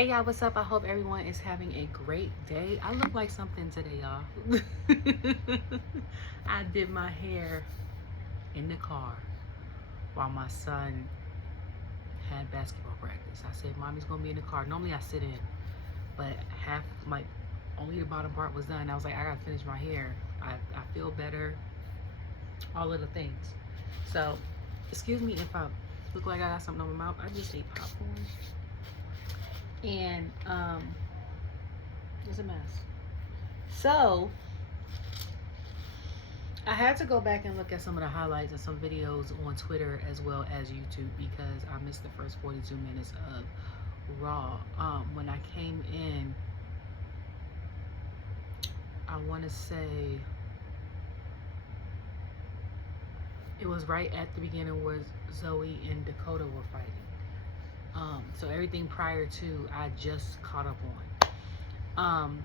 Hey y'all, what's up? I hope everyone is having a great day. I look like something today, y'all. I did my hair in the car while my son had basketball practice. I said, Mommy's gonna be in the car. Normally I sit in, but only the bottom part was done. I was like, I gotta finish my hair. I feel better, all of the things. So, excuse me if I look like I got something on my mouth. I just ate popcorn. And it's a mess. So I had to go back and look at some of the highlights and some videos on Twitter as well as YouTube because I missed the first 42 minutes of Raw. When I came in, I want to say it was right at the beginning where Zoey and Dakota were fighting. So everything prior to I just caught up on.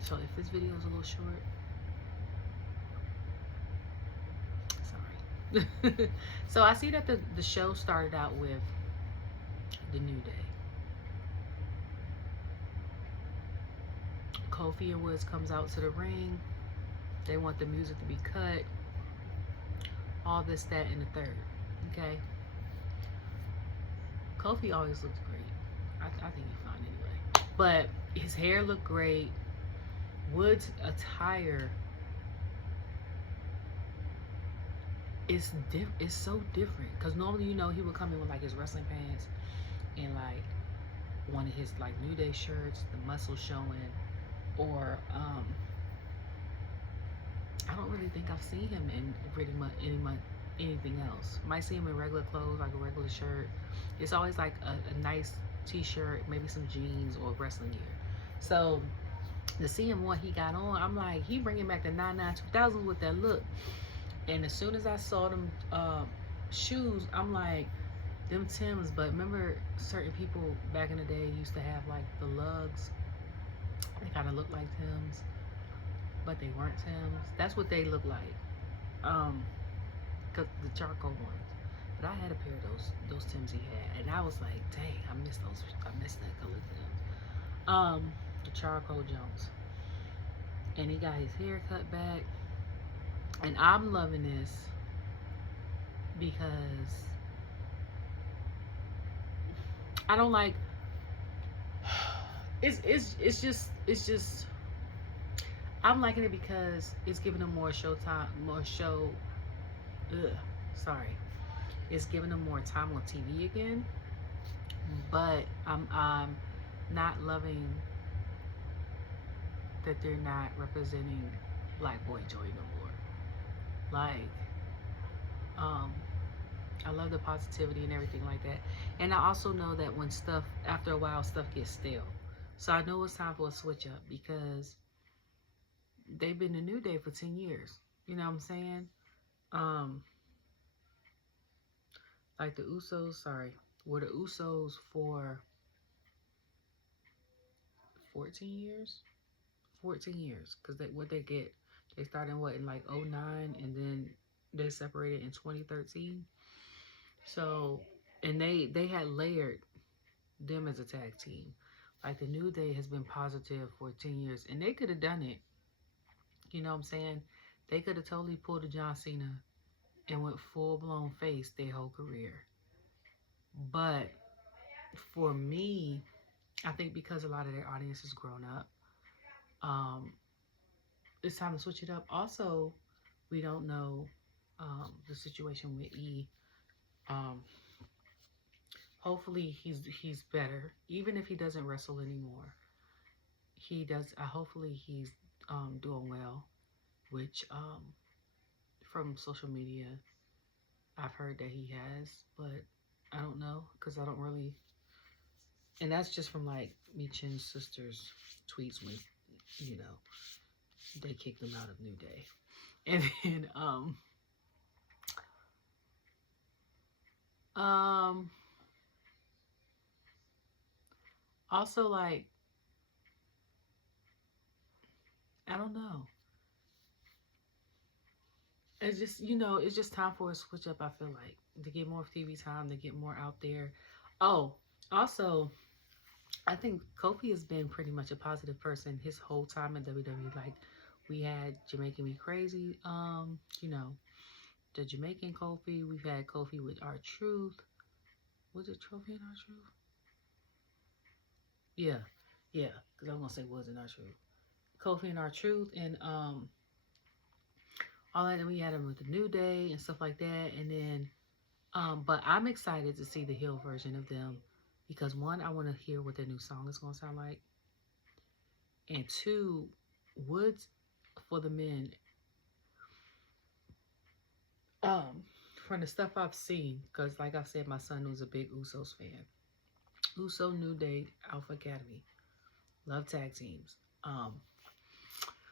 So if this video is a little short, sorry. So I see that the show started out with the New Day. Kofi and Woods comes out to the ring. They want the music to be cut. All this, that, and the third. Okay. Kofi always looks great. I think he's fine anyway. But his hair looked great. Woods' attire is so different. Because normally, he would come in with like his wrestling pants and like one of his like New Day shirts, the muscles showing, or I don't really think I've seen him in pretty much anything else. Might see him in regular clothes, like a regular shirt. It's always like a nice t-shirt, maybe some jeans or wrestling gear. So to see him what he got on, I'm like, he bringing back the 99 2000s with that look. And as soon as I saw them shoes, I'm like, them Timbs. But remember, certain people back in the day used to have like the lugs. They kind of look like Timbs, but they weren't Timbs. That's what they look like. Cause the charcoal ones. But I had a pair of those Timbs he had, and I was like, dang, I missed those. I missed that color Timbs. The charcoal Jones. And he got his hair cut back, and I'm loving this because I don't like. It's just. I'm liking it because it's giving them more showtime, more show. It's giving them more time on TV again. But I'm not loving that they're not representing Black Boy Joy no more. Like, I love the positivity and everything like that. And I also know that when after a while, stuff gets stale. So I know it's time for a switch up because they've been the New Day for 10 years. You know what I'm saying? Like the Usos, were the Usos for 14 years? 14 years. Because they started in like 09 and then they separated in 2013. So, and they had layered them as a tag team. Like the New Day has been positive for 10 years and they could have done it. You know what I'm saying? They could have totally pulled a John Cena and went full-blown face their whole career. But for me, I think because a lot of their audience has grown up, it's time to switch it up. Also, we don't know the situation with E. Hopefully he's better, even if he doesn't wrestle anymore. He does. Hopefully he's doing well, which from social media, I've heard that he has, but I don't know because I don't really. And that's just from like Michin's sister's tweets when, they kicked him out of New Day. And then, also like, I don't know. It's just, it's just time for a switch up, I feel like, to get more TV time, to get more out there. Oh, also, I think Kofi has been pretty much a positive person his whole time in WWE. Like, we had Jamaican Me Crazy, you know, the Jamaican Kofi. We've had Kofi with Our Truth. Was it Trophy and Our Truth? Yeah, yeah. Because I'm gonna say was in Our Truth. Kofi and Our Truth, and all that. And we had him with the New Day and stuff like that. And then, but I'm excited to see the heel version of them because one, I want to hear what their new song is gonna sound like, and two, Woods for the men. Um, from the stuff I've seen, because like I said, my son was a big Usos fan. Uso, New Day, Alpha Academy, love tag teams.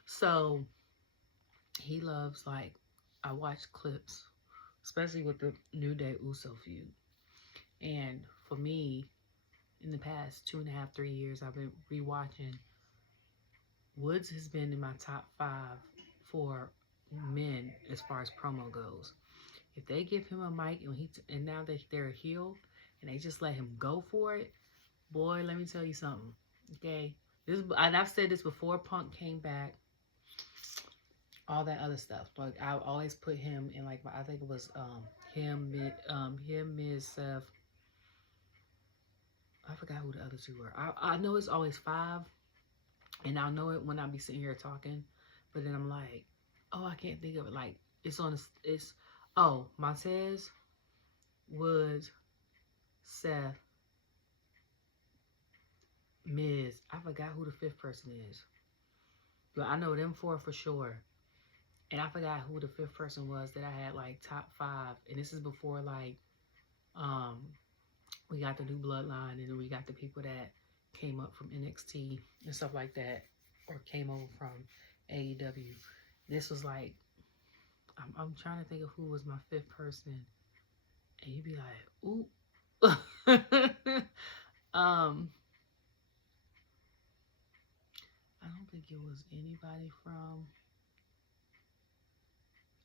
So he loves, like, I watch clips, especially with the New Day Uso feud. And for me, in the past 2.5, 3 years, I've been rewatching. Woods has been in my top 5 for men as far as promo goes. If they give him a mic and now that they're a heel and they just let him go for it, boy, let me tell you something. Okay, and I've said this before. Punk came back, all that other stuff. Like, I always put him in, like, I think it was him, Miz, Seth. I forgot who the other two were. I know it's always 5, and I'll know it when I be sitting here talking, but then I'm like, oh, I can't think of it. Like, Montez, Woods, Seth, Miz. I forgot who the 5th person is, but I know them 4 for sure. And I forgot who the 5th person was that I had, like, top 5. And this is before, like, we got the new bloodline, and then we got the people that came up from NXT and stuff like that, or came over from AEW. This was like, I'm trying to think of who was my 5th person, and you'd be like, ooh. I don't think it was anybody from,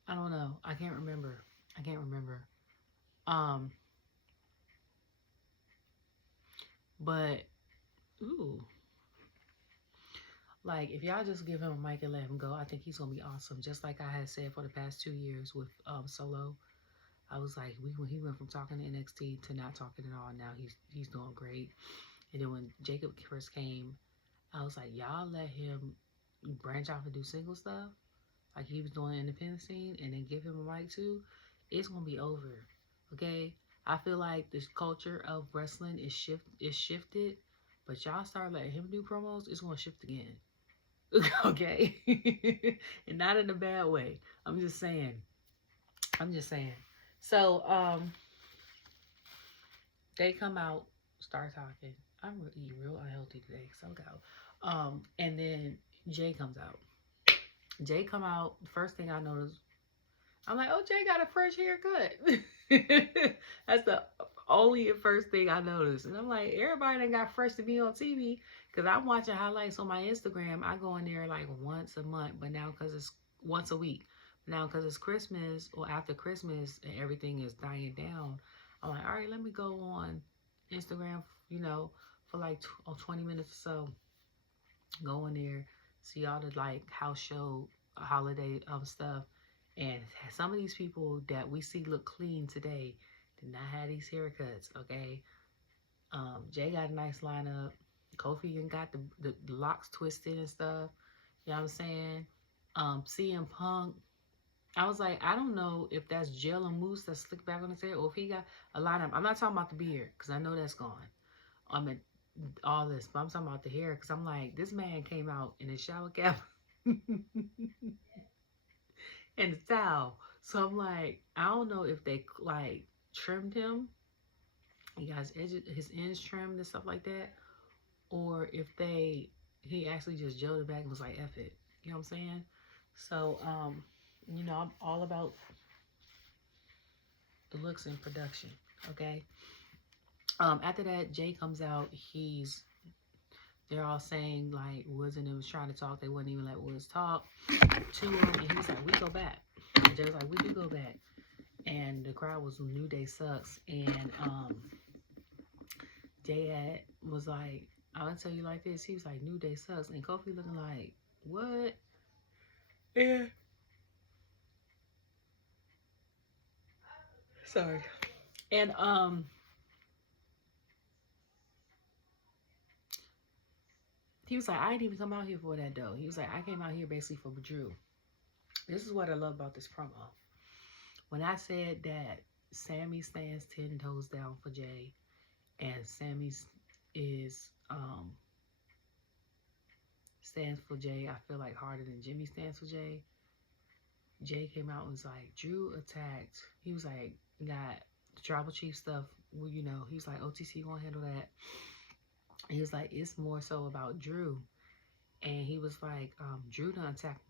I don't know. I can't remember. But, ooh. Like, if y'all just give him a mic and let him go, I think he's going to be awesome. Just like I had said for the past 2 years with Solo. I was like, when he went from talking to NXT to not talking at all, now he's doing great. And then when Jacob first came, I was like, y'all let him branch off and do single stuff, like he was doing in the independent scene, and then give him a mic too. It's gonna be over, okay? I feel like this culture of wrestling is shifted, but y'all start letting him do promos, it's gonna shift again, okay? And not in a bad way. I'm just saying. So, they come out, start talking. I'm eating real unhealthy today, so go. And then Jey comes out. Jey come out. First thing I noticed, I'm like, oh, Jey got a fresh haircut. That's the only first thing I noticed. And I'm like, everybody done got fresh to be on TV, because I'm watching highlights on my Instagram. I go in there like once a month, but now because it's once a week. Now because it's Christmas, or after Christmas and everything is dying down, I'm like, all right, let me go on Instagram, for like 20 minutes or so. Go in there, see all the, like, house show, holiday stuff. And some of these people that we see look clean today did not have these haircuts, okay? Jey got a nice lineup. Kofi got the locks twisted and stuff. You know what I'm saying? CM Punk, I was like, I don't know if that's gel and mousse that's slicked back on his hair, or if he got a lineup. I'm not talking about the beard, because I know that's gone. I mean, all this, but I'm talking about the hair, because I'm like, this man came out in a shower cap and a towel. So I'm like, I don't know if they, like, trimmed him. He got his ends trimmed and stuff like that, or if he actually just gelled it back and was like, F it. You know what I'm saying? So, I'm all about the looks in production, okay? After that, Jey comes out. They're all saying, like, Woods and them was trying to talk. They wouldn't even let Woods talk to him. And he was like, we go back. And Jey was like, we do go back. And the crowd was, New Day sucks. And Jey was like, I'll tell you like this. He was like, New Day sucks. And Kofi looking like, what? Yeah. Sorry. And he was like, I didn't even come out here for that though. He was like, I came out here basically for Drew. This is what I love about this promo. When I said that Sammy stands 10 toes down for Jey, and Sammy is stands for Jey, I feel like harder than Jimmy stands for Jey. Jey came out and was like, Drew attacked. He was like, got the tribal chief stuff. Well, you know, he was like, OTC gonna handle that. And he was like, it's more so about Drew. And he was like, Drew done attacked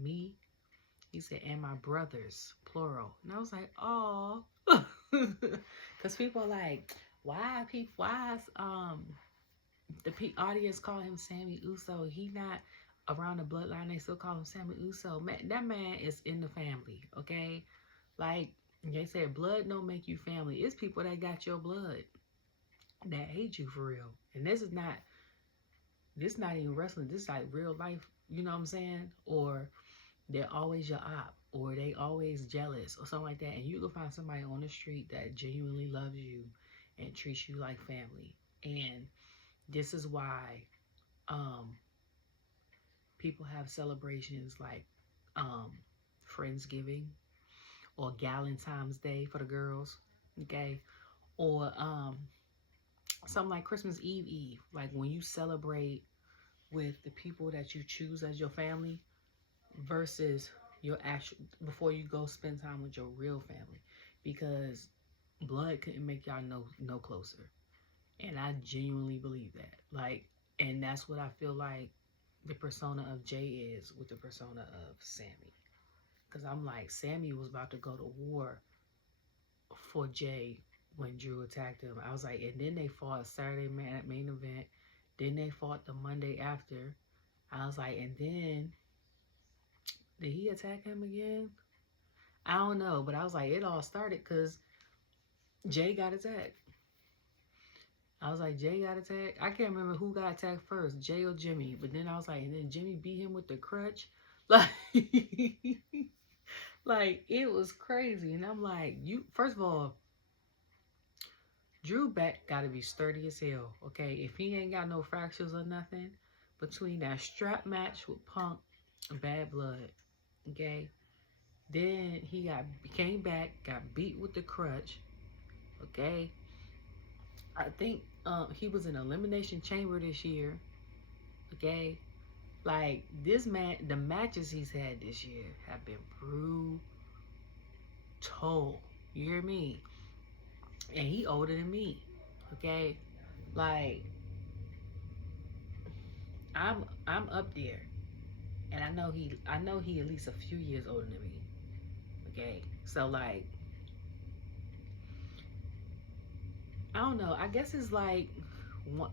me. He said, and my brothers, plural. And I was like, oh. Because people are like, why is the audience call him Sammy Uso? He not around the bloodline. They still call him Sammy Uso. Man, that man is in the family, okay? Like they said, blood don't make you family. It's people that got your blood that hate you for real. And this not even wrestling. This is like real life, you know what I'm saying? Or they're always your op, or they always jealous or something like that. And you can find somebody on the street that genuinely loves you and treats you like family. And this is why people have celebrations like Friendsgiving or Galentine's Day for the girls, okay? Or something like Christmas Eve, like when you celebrate with the people that you choose as your family versus your actual, before you go spend time with your real family, because blood couldn't make y'all no closer. And I genuinely believe that. Like, and that's what I feel like the persona of Jey is with the persona of Sammy. Because I'm like, Sammy was about to go to war for Jey when Drew attacked him. I was like, and then they fought Saturday main event. Then they fought the Monday after. I was like, and then did he attack him again? I don't know, but I was like, it all started because Jey got attacked. I was like, Jey got attacked. I can't remember who got attacked first, Jey or Jimmy. But then I was like, and then Jimmy beat him with the crutch. Like, like it was crazy. And I'm like, you, first of all, Drew back got to be sturdy as hell, okay? If he ain't got no fractures or nothing between that strap match with Punk and Bad Blood, okay? Then he came back, got beat with the crutch, okay? I think he was in Elimination Chamber this year, okay? Like, this man, the matches he's had this year have been brutal. You hear me? And he older than me, okay? Like, I'm up there, and I know he at least a few years older than me, okay? So like, I don't know. I guess it's like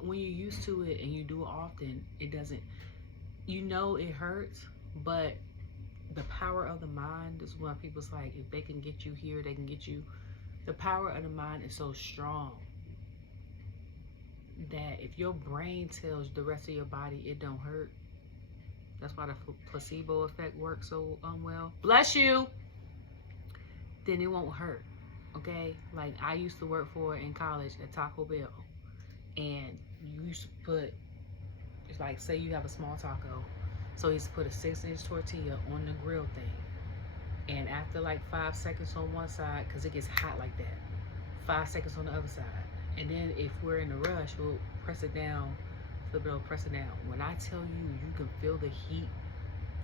when you're used to it and you do it often, it doesn't. You know it hurts, but the power of the mind is when people's like, if they can get you here, they can get you. The power of the mind is so strong that if your brain tells the rest of your body it don't hurt, that's why the placebo effect works so well. Bless you. Then it won't hurt. Okay? Like I used to work for in college at Taco Bell, and you used to put, it's like, say you have a small taco, so you used to put a 6-inch tortilla on the grill thing, and after like 5 seconds on one side, because it gets hot like that, 5 seconds on the other side, and then if we're in a rush, we'll press it down, flip it over, press it down. When I tell you, you can feel the heat,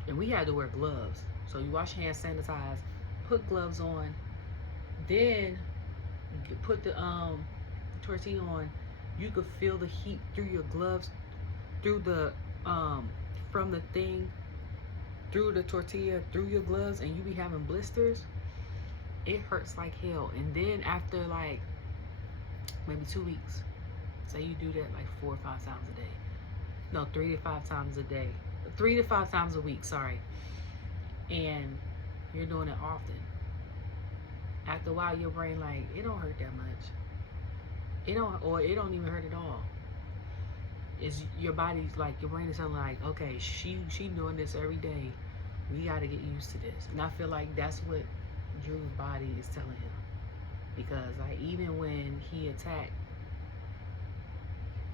and we had to wear gloves, so you wash your hands, sanitize, put gloves on, then you put the tortilla on. You could feel the heat through your gloves, through the from the thing, through the tortilla, through your gloves, and you be having blisters. It hurts like hell. And then after like maybe 2 weeks, say you do that like 4 or 5 times a day. No, 3 to 5 times a day. 3 to 5 times a week, sorry. And you're doing it often. After a while, your brain like, it don't hurt that much. It don't even hurt at all. is your body's like, your brain is something like, okay, she doing this every day. We got to get used to this. And I feel like that's what Drew's body is telling him. Because like even when he attacked,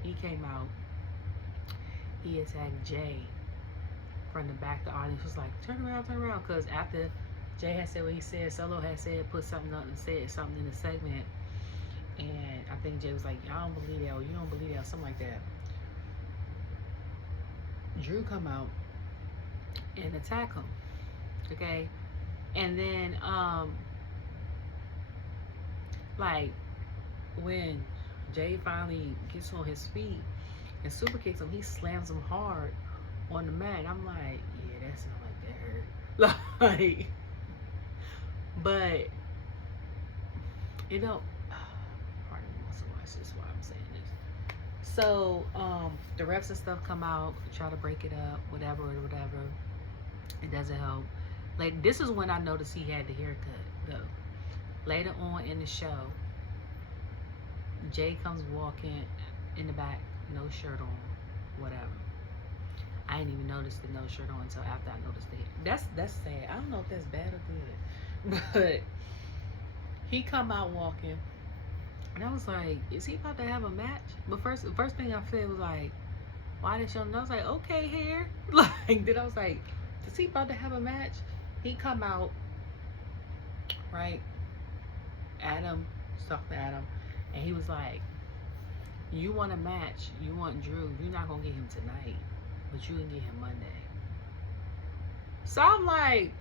he came out, he attacked Jey from the back. The audience was like, turn around. Because after Jey had said what he said, Solo had said, put something up and said something in the segment. And I think Jey was like, I don't believe that, or you don't believe that, something like that. Drew come out and attack him. Okay? And then, like, when Jey finally gets on his feet and super kicks him, he slams him hard on the mat. I'm like, yeah, that sounds like that hurt. Like, but you know, pardon me, so watch this while I'm saying this. So, the refs and stuff come out, try to break it up, whatever. It doesn't help. Like, this is when I noticed he had the haircut, though. Later on in the show, Jey comes walking in the back, no shirt on, whatever. I didn't even notice the no shirt on until after I noticed it. That's sad. I don't know if that's bad or good. But he come out walking, and I was like, is he about to have a match? But the first thing I said was like, why did you know? I was like, okay, hair. Like, then I was like, is he about to have a match? He come out, right? Adam, talking to Adam, and he was like, you want a match, you want Drew, you're not gonna get him tonight, but you can get him Monday. So I'm like,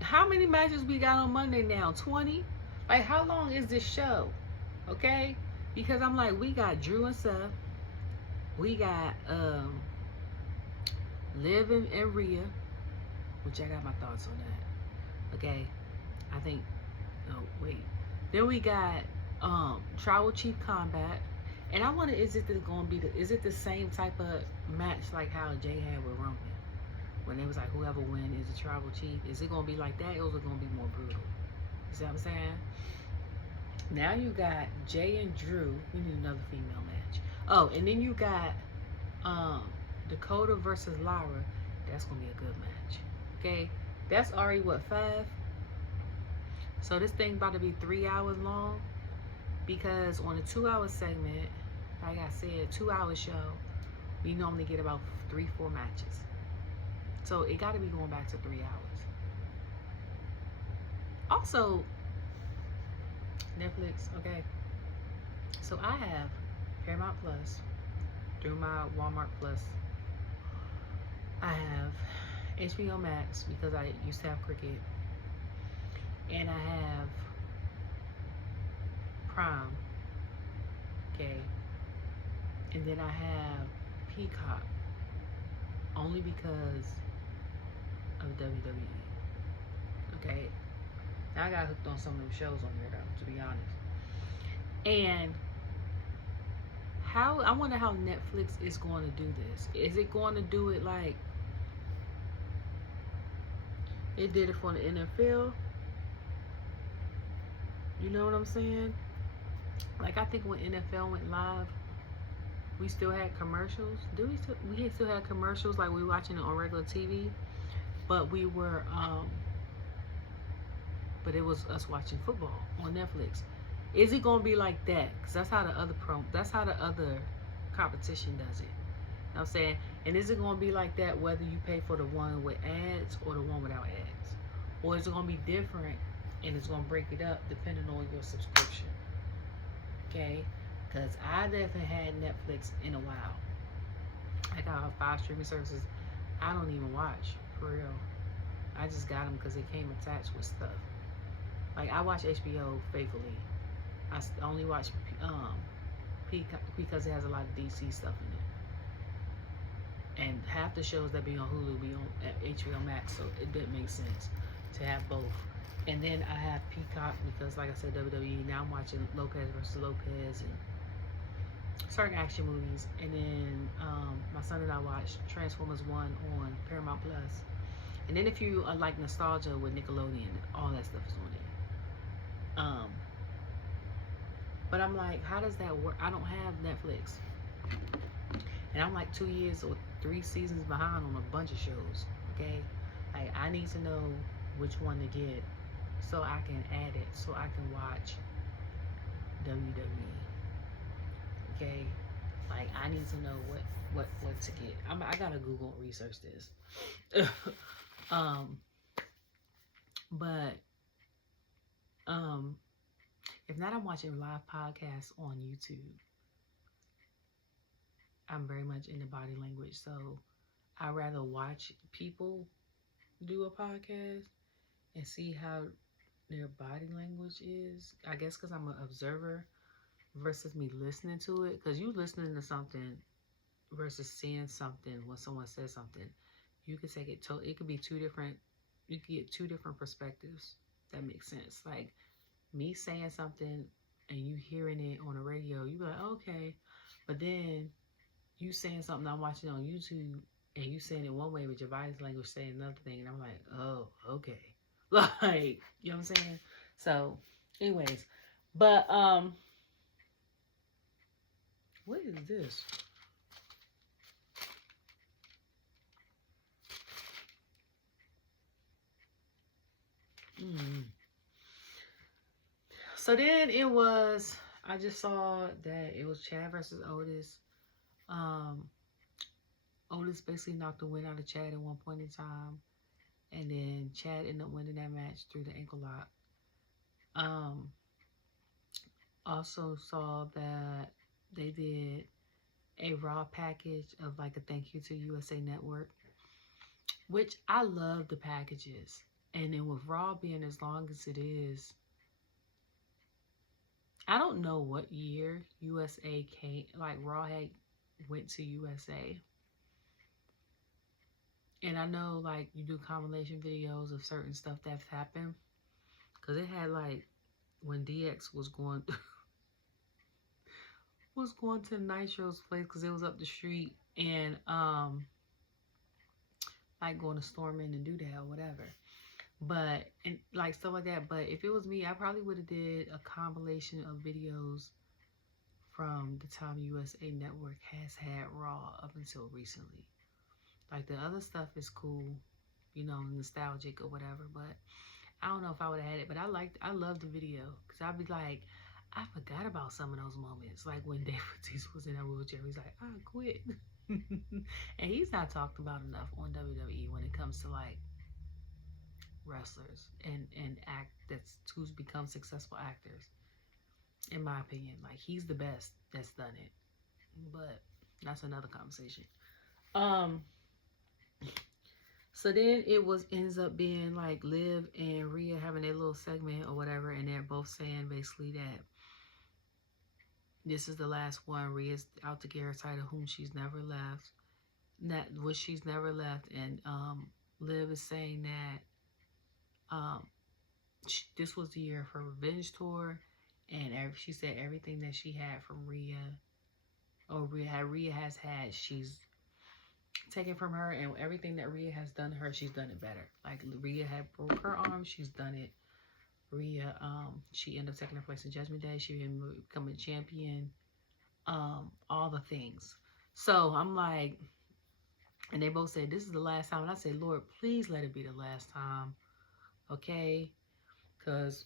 how many matches we got on Monday now? 20? Like, how long is this show? Okay? Because I'm like, we got Drew and Seth, we got Liv and Rhea, which I got my thoughts on that. Okay? I think, oh wait. Then we got Tribal Chief Combat. And I wonder, is it the same type of match like how Jey had with Roman? When it was like, whoever wins is the Tribal Chief. Is it going to be like that, or is it going to be more brutal? You see what I'm saying? Now you got Jey and Drew. We need another female match. Oh, and then you got Dakota versus Lyra. That's going to be a good match. Okay? That's already, what, 5? So this thing about to be 3 hours long. Because on a 2-hour segment, like I said, 2-hour show, we normally get about 3-4 matches. So it got to be going back to 3 hours. Also, Netflix, okay. So I have Paramount Plus through my Walmart Plus. I have HBO Max because I used to have Cricket. And I have Prime, okay, and then I have Peacock, only because of WWE, okay. Now I got hooked on some of them shows on there though, to be honest. And I wonder how Netflix is going to do this. Is it going to do it like it did it for the NFL? You know what I'm saying? Like, I think when NFL went live, we still had commercials. We still had commercials like we were watching it on regular TV, but we were but it was us watching football on Netflix. Is it gonna be like that? Because that's how the other competition does it. You know what I'm saying? And is it gonna be like that whether you pay for the one with ads or the one without ads? Or is it gonna be different and it's gonna break it up depending on your subscription? Okay, because I definitely had Netflix in a while. I got 5 streaming services I don't even watch, for real. I just got them because they came attached with stuff. Like, I watch HBO faithfully. I only watch Peacock because it has a lot of DC stuff in it. And half the shows that be on Hulu be on HBO Max, so it didn't make sense to have both. And then I have Peacock because, like I said, WWE. Now I'm watching Lopez versus Lopez and certain action movies. And then my son and I watched Transformers 1 on Paramount Plus. And then if you like nostalgia with Nickelodeon, all that stuff is on there. But I'm like, how does that work? I don't have Netflix. And I'm like 2 years or 3 seasons behind on a bunch of shows. Okay, like I need to know which one to get so I can add it, so I can watch WWE. Okay, like I need to know what to get. I gotta Google and research this. But if not, I'm watching live podcasts on YouTube. I'm very much into body language, so I rather watch people do a podcast and see how their body language is. I guess because I'm an observer versus me listening to it. Because you listening to something versus seeing something when someone says something, you could take it to, it could be two different, you could get two different perspectives. That makes sense. Like me saying something and you hearing it on the radio, you be like, okay. But then you saying something I'm watching on YouTube and you saying it one way with your body language saying another thing, and I'm like, oh, okay. Like, you know what I'm saying? So, anyways, but what is this? So then it was, I just saw that it was Chad versus Otis. Otis basically knocked the wind out of Chad at one point in time. And then Chad ended up winning that match through the ankle lock. Also saw that they did a Raw package of like a thank you to USA Network, which I love the packages. And then with Raw being as long as it is, I don't know what year USA came, like Raw had went to USA. And I know like you do compilation videos of certain stuff that's happened. Cause it had like when DX was going to Nitro's place because it was up the street, and like going to Storm-In and do that or whatever. But and like stuff like that. But if it was me, I probably would have did a compilation of videos from the time USA Network has had Raw up until recently. Like the other stuff is cool, you know, nostalgic or whatever. But I don't know if I would have had it. But I love the video because I'd be like, I forgot about some of those moments. Like when Dave Batista was in that wheelchair, he's like, I quit. And he's not talked about enough on WWE when it comes to like wrestlers and act that's who's become successful actors. In my opinion, like he's the best that's done it. But that's another conversation. So then it ends up being like Liv and Rhea having their little segment or whatever, and they're both saying basically that this is the last one. Rhea's out to get her title, whom she's never left. She's never left, and Liv is saying that this was the year of her revenge tour, and she said everything that she had from Rhea, or Rhea has had, she's taken from her, and everything that Rhea has done to her, she's done it better. Like Rhea had broke her arm, she's done it. Rhea, she ended up taking her place in Judgment Day. She ended up becoming champion. All the things. So I'm like, and they both said this is the last time, and I said, Lord, please let it be the last time, okay? Because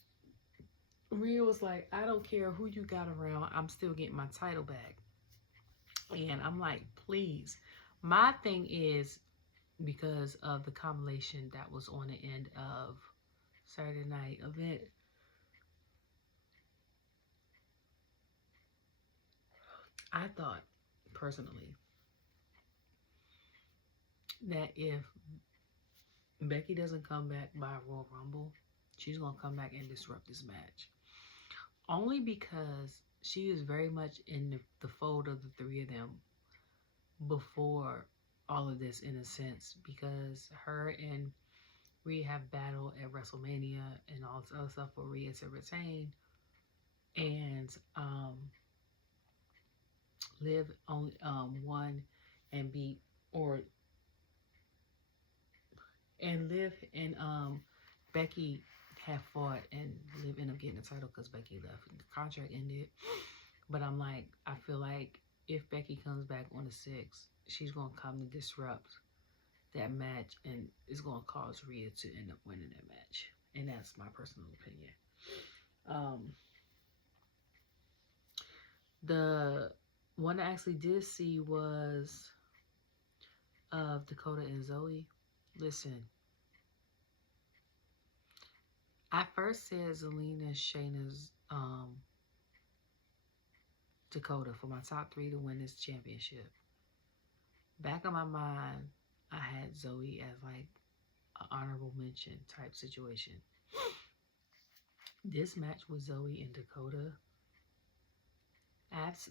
Rhea was like, I don't care who you got around, I'm still getting my title back. And I'm like, please. My thing is, because of the compilation that was on the end of Saturday night event, I thought personally that if Becky doesn't come back by Royal Rumble, she's going to come back and disrupt this match. Only because she is very much in the fold of the three of them before all of this, in a sense, because her and Rhea have battled at WrestleMania and all this other stuff for Rhea to retain. And Liv only won and beat, and Liv and Becky have fought, and Liv ended up getting the title because Becky left and the contract ended. But I'm like, I feel like if Becky comes back on the 6th, she's going to come to disrupt that match, and it's going to cause Rhea to end up winning that match. And that's my personal opinion. The one I actually did see was of Dakota and Zoey. Listen, I first said Zelina, Shayna's, Dakota for my top 3 to win this championship. Back of my mind, I had Zoey as like an honorable mention type situation. This match with Zoey and Dakota,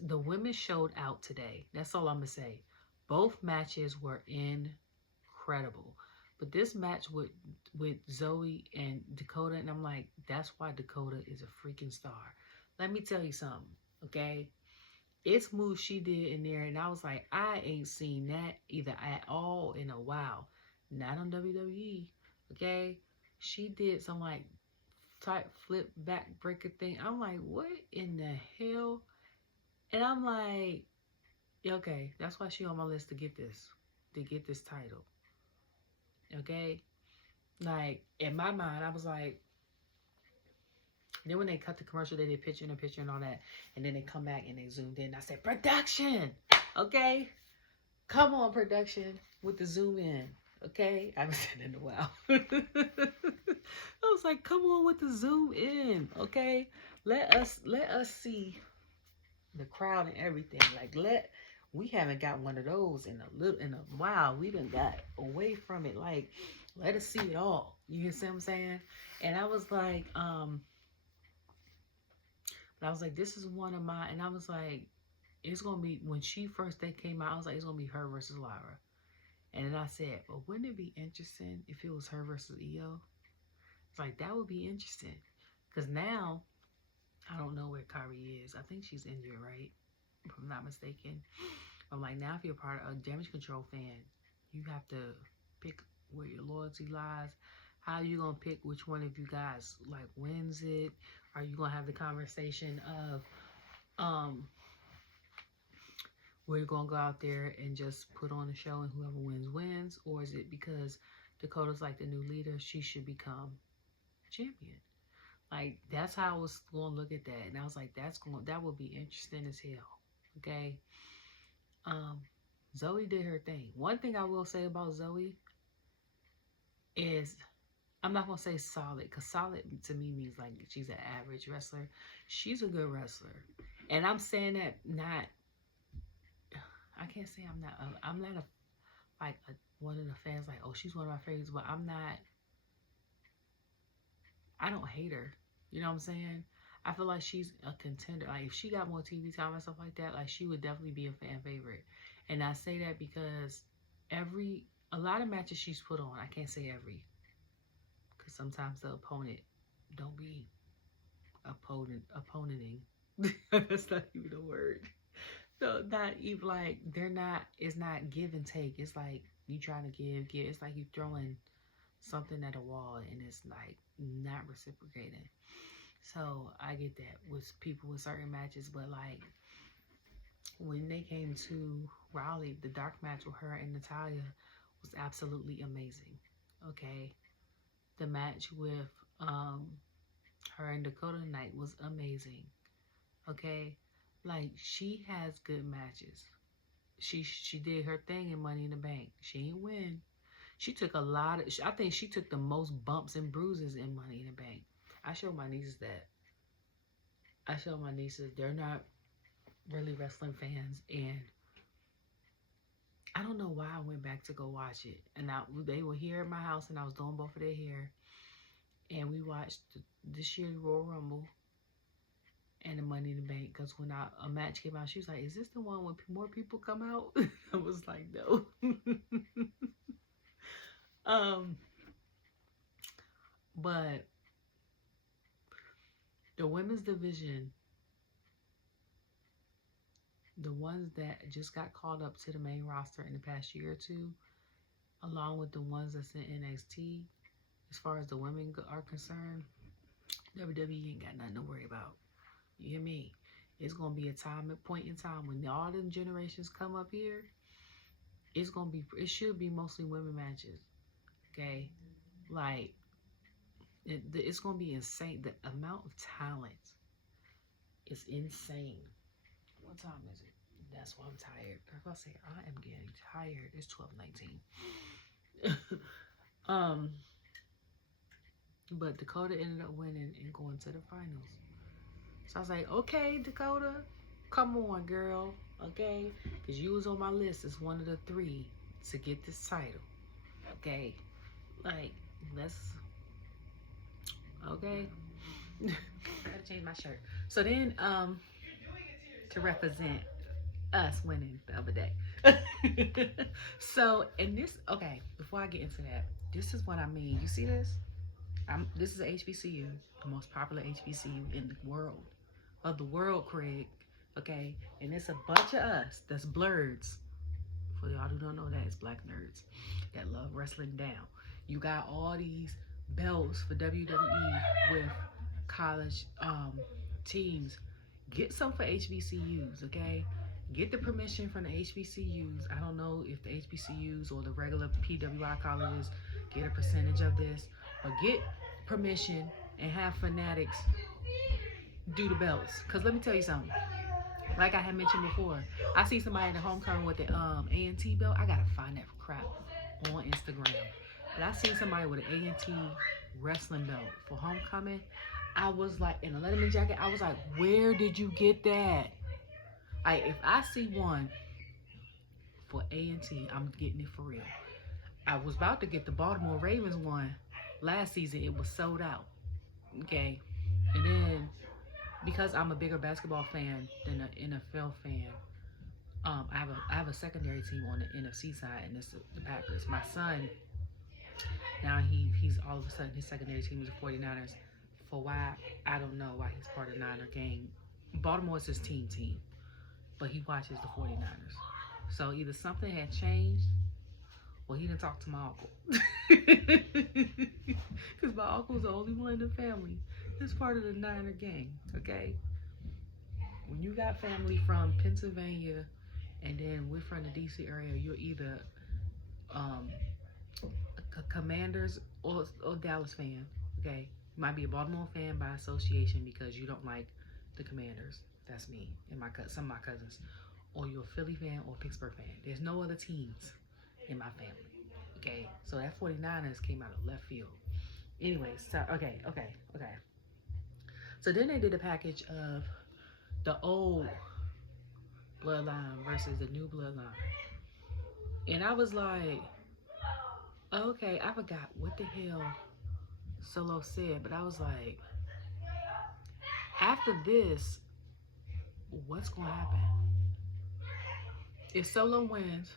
the women showed out today. That's all I'm going to say. Both matches were incredible. But this match with Zoey and Dakota, and I'm like, that's why Dakota is a freaking star. Let me tell you something, okay? It's moves she did in there, and I was like, I ain't seen that either at all in a while. Not on WWE, okay? She did some like type flip back breaker thing. I'm like, what in the hell? And I'm like, okay, that's why she on my list to get this title. Okay? Like, in my mind, I was like, then when they cut the commercial, they did picture and all that. And then they come back and they zoomed in. I said, production! Okay? Come on, production, with the zoom in. Okay? I haven't said it in a while. I was like, come on with the zoom in. Okay? Let us see the crowd and everything. Like, we haven't got one of those in a while. We done got away from it. Like, let us see it all. You see what I'm saying? And I was like, this is one of my, and I was like, it's gonna be, when they came out, I was like, it's gonna be her versus Lyra. And then I said, but wouldn't it be interesting if it was her versus Iyo? It's like, that would be interesting. Because now, I don't know where Kyrie is. I think she's injured, right? If I'm not mistaken. I'm like, now if you're part of a Damage Control fan, you have to pick where your loyalty lies. How are you going to pick which one of you guys, like, wins it? Are you going to have the conversation of, where you're going to go out there and just put on a show and whoever wins, wins? Or is it because Dakota's like the new leader, she should become champion? Like, that's how I was going to look at that. And I was like, that would be interesting as hell. Okay. Zoey did her thing. One thing I will say about Zoey is, I'm not going to say solid, because solid to me means like she's an average wrestler. She's a good wrestler. And I'm saying that I can't say I'm not one of the fans like, oh, she's one of my favorites, but I don't hate her. You know what I'm saying? I feel like she's a contender. Like, if she got more TV time and stuff like that, like, she would definitely be a fan favorite. And I say that because a lot of matches she's put on, I can't say every, because sometimes the opponent don't be opponenting. That's not even a word. So, not even like, it's not give and take. It's like you trying to give. It's like you throwing something at a wall and it's like not reciprocating. So I get that with people with certain matches, but like when they came to Raleigh, the dark match with her and Natalya was absolutely amazing. Okay, the match with her and Dakota Knight was amazing. Okay, like, she has good matches. She did her thing in Money in the Bank. She ain't win. She took I think she took the most bumps and bruises in Money in the Bank. I showed my nieces that. They're not really wrestling fans, and I don't know why I went back to go watch it. And they were here at my house, and I was doing both of their hair, and we watched this year's Royal Rumble and the Money in the Bank, because when a match came out, she was like, is this the one when more people come out? I was like, no. But the women's division, the ones that just got called up to the main roster in the past year or two, along with the ones that's in NXT, as far as the women are concerned, WWE ain't got nothing to worry about. You hear me? It's gonna be a point in time when all them generations come up here. It should be mostly women matches. Okay, like it's gonna be insane. The amount of talent is insane. What time is it? That's why I'm tired. I was about to say I am getting tired. It's 12:19. But Dakota ended up winning and going to the finals. So I was like, okay, Dakota, come on, girl. Okay, because you was on my list as one of the 3 to get this title. Okay, like let's. Okay, gotta change my shirt. So then, to represent us winning the other day. So, and this, okay, before I get into that, this is what I mean. You see this? This is a HBCU, the most popular HBCU in the world. Of the world, Craig. Okay? And it's a bunch of us that's blurs. For y'all who don't know that, it's black nerds that love wrestling down. You got all these belts for WWE with college teams. Get some for HBCUs, okay? Get the permission from the HBCUs. I don't know if the HBCUs or the regular PWI colleges get a percentage of this, but get permission and have fanatics do the belts. Because let me tell you something. Like I had mentioned before, I see somebody at the homecoming with the A&T belt. I gotta find that crap on Instagram. But I seen somebody with an A&T wrestling belt for homecoming. I was like, in a Letterman jacket, I was like, where did you get that? Like, if I see one for A&T, I'm getting it for real. I was about to get the Baltimore Ravens one last season. It was sold out. Okay. And then, because I'm a bigger basketball fan than an NFL fan, I have a secondary team on the NFC side, and it's the Packers. My son, now he's all of a sudden his secondary team is the 49ers. For why, I don't know why he's part of the Niner gang. Baltimore is his team, but he watches the 49ers. So either something had changed, or he didn't talk to my uncle. Because my uncle's the only one in the family that's part of the Niner gang, okay? When you got family from Pennsylvania and then we're from the DC area, you're either Commanders or Dallas fan, okay? You might be a Baltimore fan by association because you don't like the Commanders. That's me and some of my cousins. Or you're a Philly fan or a Pittsburgh fan. There's no other teams in my family, okay? So that 49ers came out of left field. Anyways, so, okay. So then they did a package of the old bloodline versus the new bloodline. And I was like, okay, I forgot what the hell Solo said, but I was like, after this, what's going to happen? If Solo wins,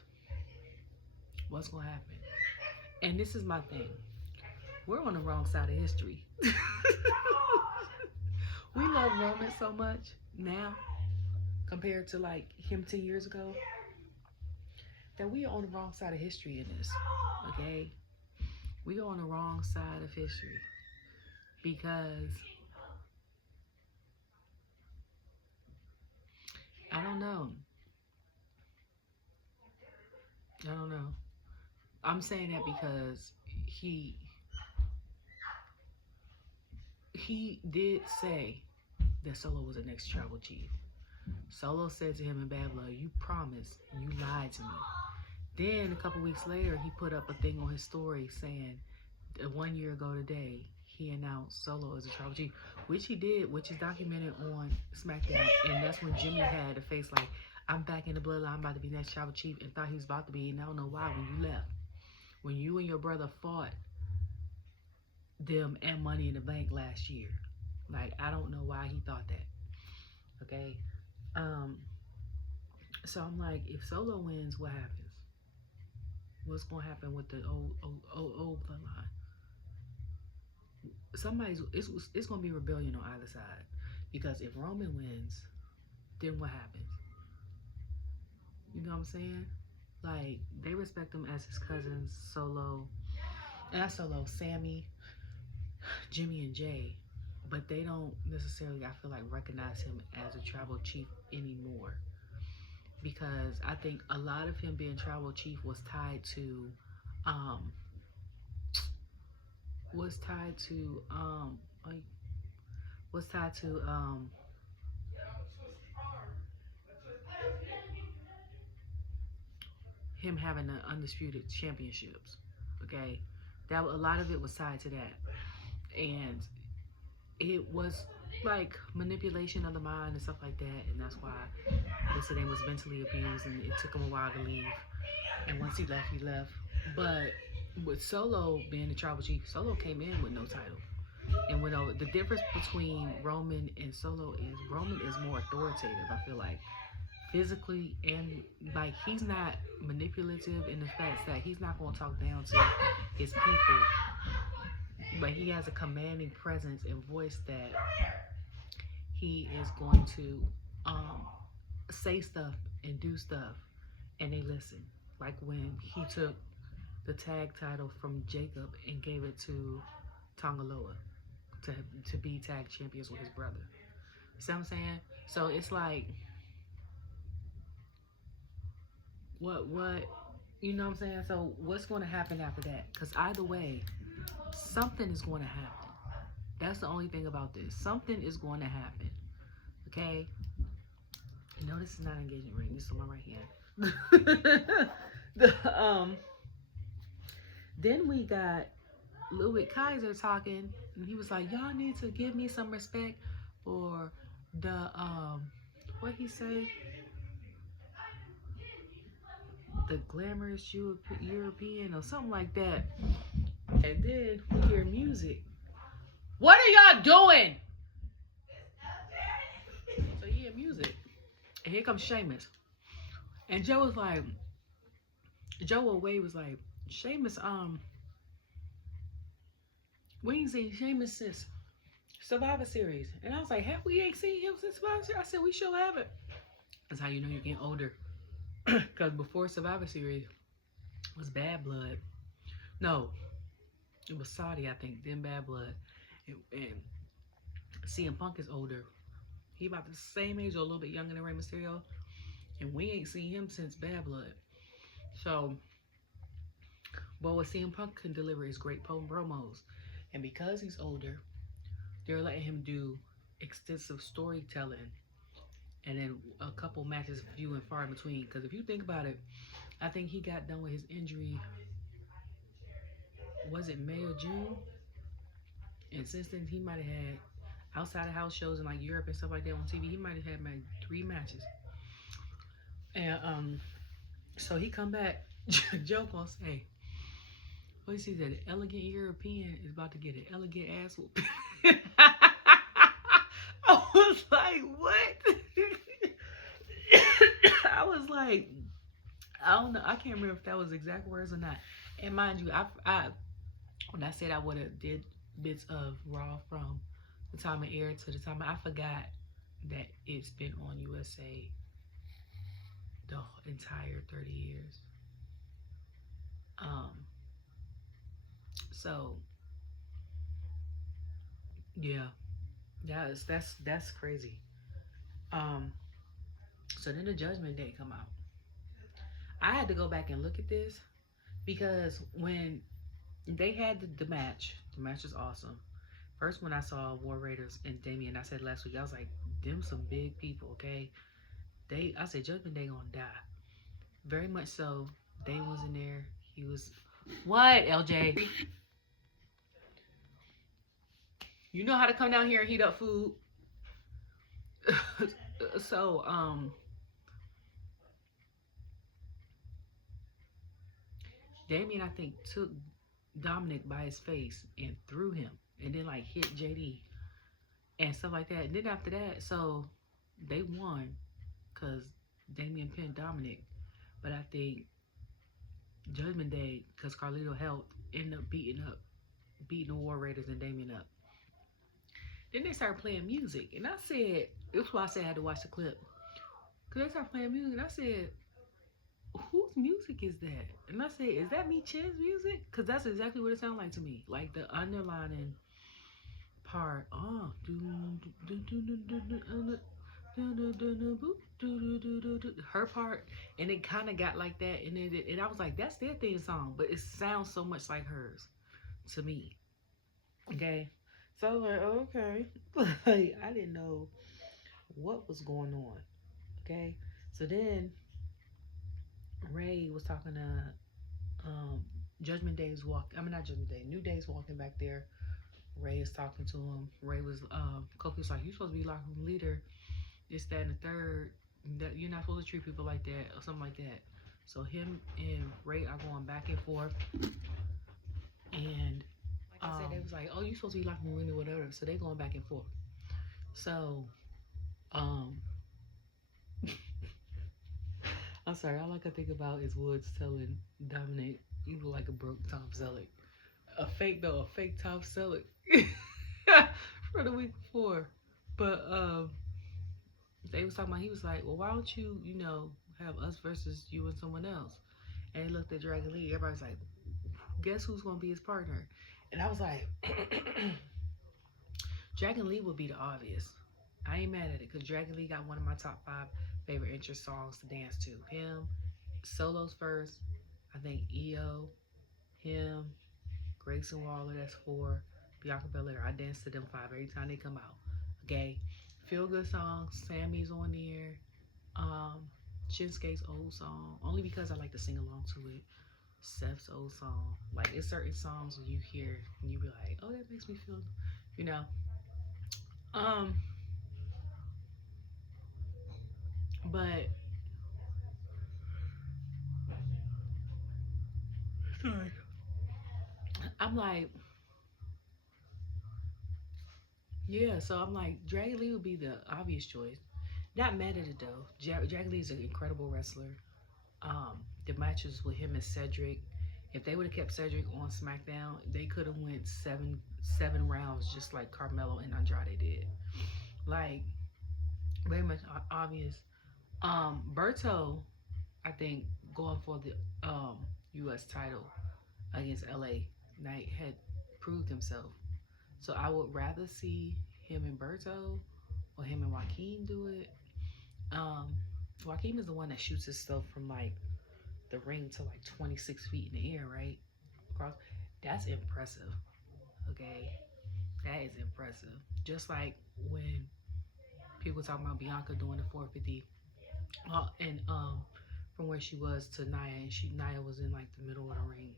what's going to happen? And this is my thing. We're on the wrong side of history. We love Roman so much now compared to like him 10 years ago that we are on the wrong side of history in this, okay? We are on the wrong side of history because I don't know. I'm saying that because he did say that Solo was the next tribal chief. Solo said to him in Bad Blood, you promised, you lied to me. Then a couple weeks later, he put up a thing on his story saying that 1 year ago today, he announced Solo as a tribal chief, which he did, which is documented on SmackDown. And that's when Jimmy had a face like, I'm back in the bloodline, I'm about to be next tribal chief, and thought he was about to be, and I don't know why when you left. When you and your brother fought them and Money in the Bank last year. Like, I don't know why he thought that. Okay? So I'm like, if Solo wins, what happens? What's going to happen with the old bloodline? It's going to be rebellion on either side. Because if Roman wins, then what happens? You know what I'm saying? Like, they respect him as his cousins, Solo, and not Solo, Sammy, Jimmy, and Jey. but they don't necessarily, I feel like, recognize him as a tribal chief anymore, because I think a lot of him being tribal chief was tied to um was tied to like, was tied to him having the undisputed championships. Okay, that a lot of it was tied to that, and it was like manipulation of the mind and stuff like that, and that's why they said he was mentally abused, and it took him a while to leave. And once he left, he left. But with Solo being the tribal chief, Solo came in with no title. And when the difference between Roman and Solo is Roman is more authoritative, I feel like, physically, and like he's not manipulative in the fact that he's not going to talk down to his people, but he has a commanding presence and voice that he is going to say stuff and do stuff, and they listen. Like when he took the tag title from Jacob and gave it to Tongaloa to be tag champions with his brother. See what I'm saying? So it's like, what you know what I'm saying? So what's going to happen after that? Because either way, something is going to happen. That's the only thing about this. Something is going to happen. Okay? No, this is not an engagement ring. This is on my right hand. Then we got Ludwig Kaiser talking, and he was like, "Y'all need to give me some respect for the what he say? The glamorous European or something like that." And then we hear music. What are y'all doing? So you hear music, and here comes Sheamus, and Joe was like, Joe Wade was like, "Sheamus, we ain't seen Sheamus since Survivor Series." And I was like, "Have we ain't seen him since Survivor Series?" I said, "We sure haven't." That's how you know you're getting older. Because before Survivor Series was Bad Blood. No, it was Saudi, I think, then Bad Blood. And CM Punk is older. He about the same age or a little bit younger than Rey Mysterio. And we ain't seen him since Bad Blood. So, but what CM Punk can deliver is great promos. And because he's older, they're letting him do extensive storytelling. And then a couple matches few and far in between. Because if you think about it, I think he got done with his injury, was it May or June? And since then, he might have had, outside of house shows in like Europe and stuff like that on TV, he might have had like 3 matches. And so he come back, Joe gonna say, "What you see that an elegant European is about to get an elegant ass whooping." I was like, what? I was like, I don't know. I can't remember if that was exact words or not. And mind you, I when I said I would have did bits of Raw from the time it aired to the time, I forgot that it's been on USA the entire 30 years. So yeah, that's crazy. So then the Judgment Day come out. I had to go back and look at this because when they had the match was awesome. First, when I saw War Raiders and Damien, I said last week, I was like, them some big people, okay? I said Judgment Day gonna die. Very much so. Dame was in there. He was, what, LJ? You know how to come down here and heat up food. So, Damien, I think, took Dominik by his face and threw him, and then like hit JD and stuff like that. And then after that, so they won because Damien pinned Dominik. But I think Judgment Day, because Carlito helped, ended up beating the War Raiders and Damien up. Then they started playing music, and I said, that's why I said I had to watch the clip, because they started playing music, and I said, whose music is that? And I said, is that Me Chin's music? Because that's exactly what it sounded like to me. Like the underlining part, her part, and it kind of got like that, and I was like, that's their theme song, but it sounds so much like hers to me. Okay, so I was like, okay, like I didn't know what was going on. Okay, so then Rey was talking to Judgment Day's walk. I mean, not Judgment Day. New Day's walking back there. Rey is talking to him. Rey was Kofi was like, "You supposed to be locker room leader. This, that, and the third. That you're not supposed to treat people like that or something like that." So him and Rey are going back and forth, and like I said, they was like, "Oh, you supposed to be locker room leader, whatever." So they going back and forth. So, I'm sorry. All I can think about is Woods telling Dominik, "You look like a broke Tom Selleck." A fake Tom Selleck for the week before. But they was talking about, he was like, well, why don't you, have us versus you and someone else? And he looked at Dragon Lee. Everybody's like, guess who's gonna be his partner? And I was like, Dragon Lee would be the obvious. I ain't mad at it because Dragon Lee got one of my top 5 favorite interest songs to dance to. Him, solos first. I think Iyo, him, Grayson Waller, that's 4. Bianca Belair, I dance to them 5 every time they come out. Okay. Feel good songs. Sammy's on there. Shinsuke's old song. Only because I like to sing along to it. Seth's old song. Like, it's certain songs when you hear and you be like, oh, that makes me feel, but sorry. I'm like, yeah, so I'm like, Dragon Lee would be the obvious choice. Not mad at it though. Dragon Lee is an incredible wrestler. The matches with him and Cedric, if they would have kept Cedric on SmackDown, they could have went seven rounds just like Carmelo and Andrade did. Like, very much obvious. Berto, I think, going for the U.S. title against LA Knight had proved himself. So I would rather see him and Berto or him and Joaquin do it. Joaquin is the one that shoots his stuff from like the ring to like 26 feet in the air, right? Across. That's impressive. Okay, that is impressive. Just like when people talking about Bianca doing the 450, and from where she was to Nia, and Nia was in like the middle of the ring.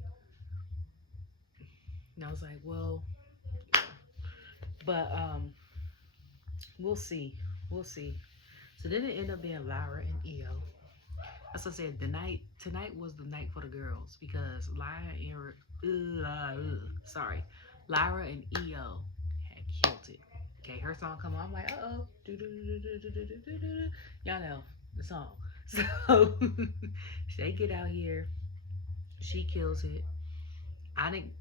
And I was like, well, but we'll see. So then it ended up being Lyra and Iyo. As I said, tonight was the night for the girls because Lyra and Iyo had killed it. Okay, her song come on, I'm like, y'all know the song. So they get out here, she kills it. I didn't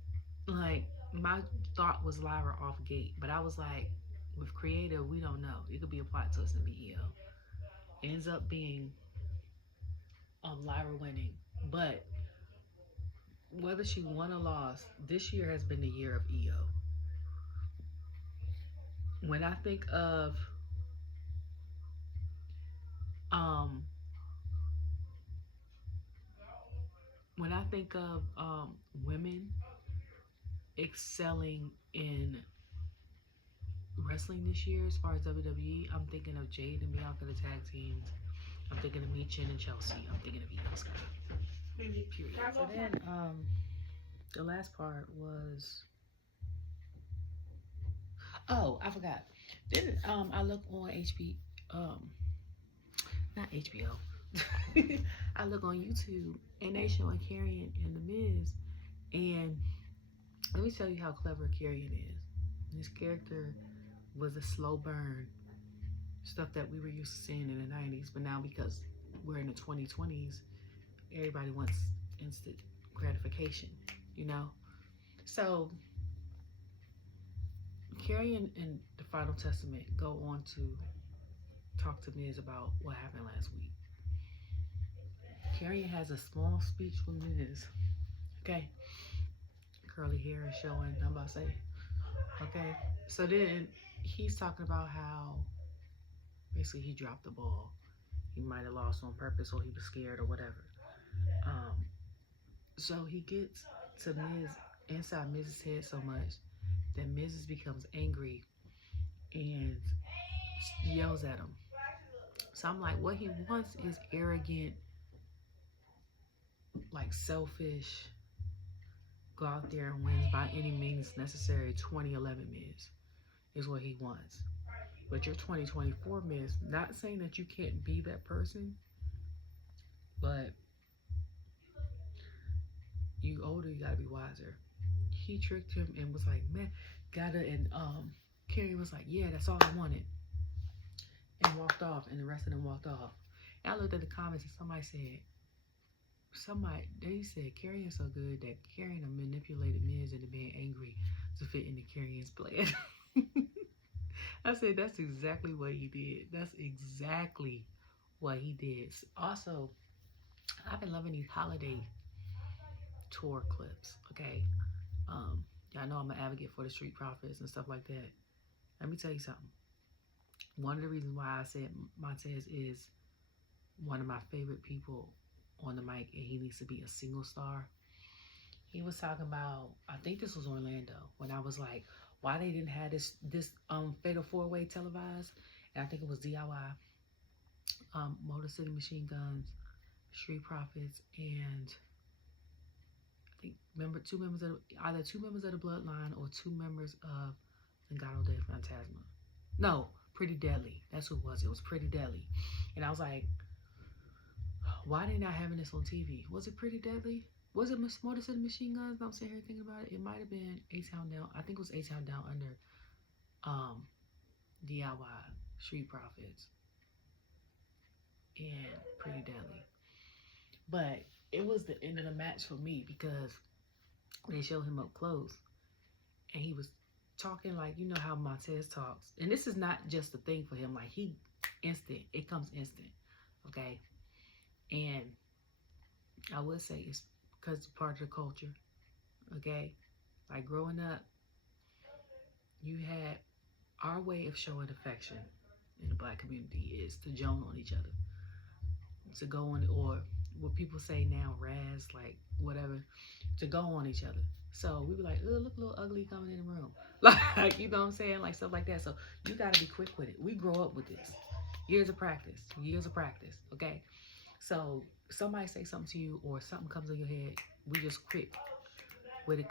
like, my thought was Lyra off gate, but I was like, with creative, we don't know. It could be a plot twist and be Iyo. Ends up being Lyra winning, but whether she won or lost, this year has been the year of Iyo. When I think of women excelling in wrestling this year as far as WWE, I'm thinking of Jade and Bianca, the tag teams. I'm thinking of Michin and Chelsea. I'm thinking of Iyo Sky. Period. So then the last part was, oh, I forgot. Then I look on not HBO. I look on YouTube and they showing Karrion and The Miz, and let me tell you how clever Karrion is. His character was a slow burn, stuff that we were used to seeing in the 90s, but now because we're in the 2020s, everybody wants instant gratification, So Karrion and the Final Testament go on to talk to Miz about what happened last week. Karrion has a small speech with Miz. Okay. Curly hair is showing. I'm about to say, Okay, so then he's talking about how basically he dropped the ball. He might have lost on purpose or he was scared or whatever. Um, so he gets to Miz inside Miz's head so much that Mrs. becomes angry and yells at him. So I'm like, what he wants is arrogant, like selfish, go out there and win by any means necessary 2011 Miz is what he wants. But your 2024 Miz, not saying that you can't be that person, but you older, you gotta be wiser. He tricked him and was like, man, and Carrie was like, yeah, that's all I wanted. And walked off, and the rest of them walked off. And I looked at the comments and they said Carrion's so good that Carrion manipulated Miz into being angry to fit into Carrion's plan. I said that's exactly what he did. That's exactly what he did. Also, I've been loving these holiday tour clips. Okay, y'all know I'm an advocate for the Street Profits and stuff like that. Let me tell you something. One of the reasons why I said Montez is one of my favorite people on the mic and he needs to be a single star. He was talking about, I think this was Orlando, when I was like, why they didn't have this Fatal 4-Way televised. And I think it was DIY, Motor City Machine Guns, Street Profits, and I think either two members of the Bloodline or two members of Legado del Fantasma. No, Pretty Deadly. That's who it was. It was Pretty Deadly. And I was like, why are they not having this on TV? Was it Pretty Deadly? Was it Motor City Machine Guns? I'm sitting here thinking about it. It might have been A-Town Down. I think it was A-Town Down Under DIY, Street Profits, and Pretty Deadly. But it was the end of the match for me because they showed him up close and he was talking like, you know how Montez talks. And this is not just a thing for him. Like, it comes instant. Okay? And I would say it's because it's part of the culture. Okay? Like, growing up, you had our way of showing affection in the Black community is to joan on each other. To go on, or what people say now, razz, like whatever, to go on each other. So we were like, oh, look a little ugly coming in the room. Like, you know what I'm saying? Like, stuff like that. So you got to be quick with it. We grow up with this. Years of practice. Okay? So somebody say something to you or something comes in your head, we just quick with it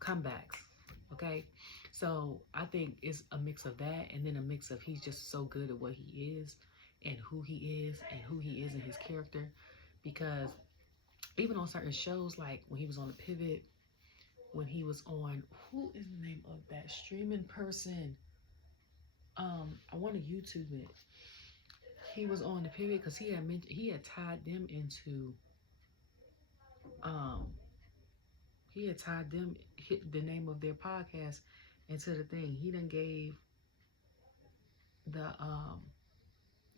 comebacks. Okay? So I think it's a mix of that and then a mix of he's just so good at what he is and who he is in his character. Because even on certain shows, like when he was on the Pivot, when he was on, who is the name of that streaming person? I want to YouTube it. He was on the Pivot because he had tied them into, hit the name of their podcast into the thing. He done gave the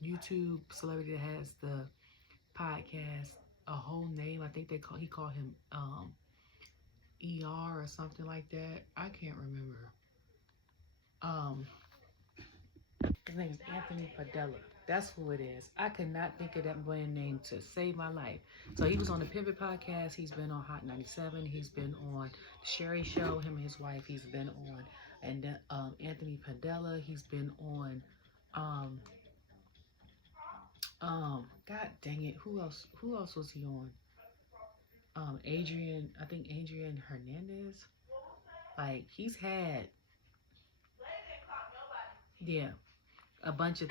YouTube celebrity that has the podcast a whole name. I think he called him ER or something like that. I can't remember. His name is Anthony Padilla. That's who it is. I could not think of that brand name to save my life. So he was on the Pivot podcast. He's been on Hot 97. He's been on the Sherry Show. Him and his wife. He's been on, and then Anthony Padilla. He's been on. God dang it. Who else was he on? Adrian Hernandez. Like, he's had, yeah, a bunch of,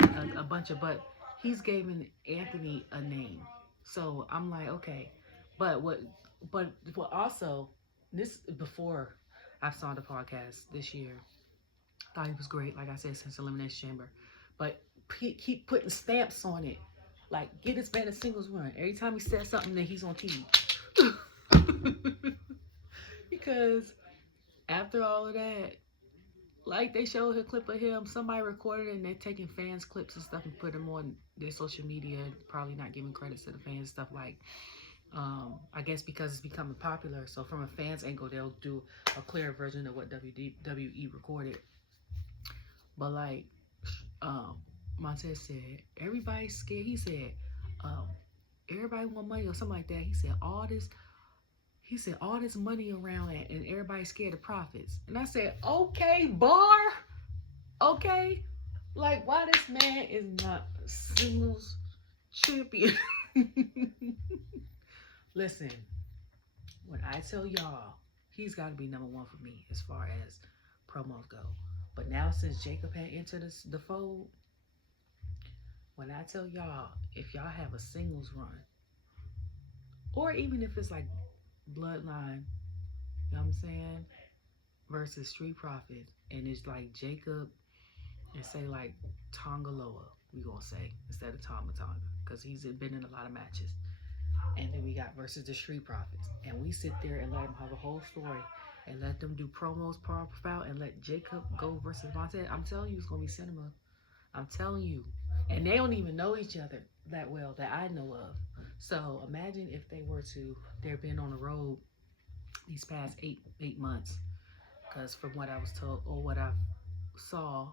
but he's given Anthony a name. So I'm like, okay, but also, this before I saw the podcast this year, thought he was great. Like I said, since Elimination Chamber, but keep putting stamps on it. Like, get this man a singles run. Every time he says something, that he's on TV. Because after all of that, like, they showed a clip of him, somebody recorded it, and they're taking fans' clips and stuff and put them on their social media, probably not giving credits to the fans, stuff like, I guess because it's becoming popular. So from a fan's angle, they'll do a clear version of what WWE recorded. But like, Montez said, everybody's scared. He said, um, everybody want money or something like that. He said all this money around and everybody's scared of profits. And I said, okay, bar, okay. Like, why this man is not a singles champion? Listen, when I tell y'all, he's got to be number one for me as far as promos go. But now since Jacob had entered the fold, when I tell y'all, if y'all have a singles run, or even if it's like Bloodline, you know what I'm saying, versus Street Profits, and it's like Jacob and say like Tongaloa, we gonna say, instead of Tonga, because he's been in a lot of matches. And then we got versus the Street Profits, and we sit there and let them have a whole story and let them do promos par profile and let Jacob go versus Montez. I'm telling you, it's gonna be cinema. I'm telling you. And they don't even know each other that well that I know of. So imagine if they've been on the road these past eight months. Because from what I was told or what I saw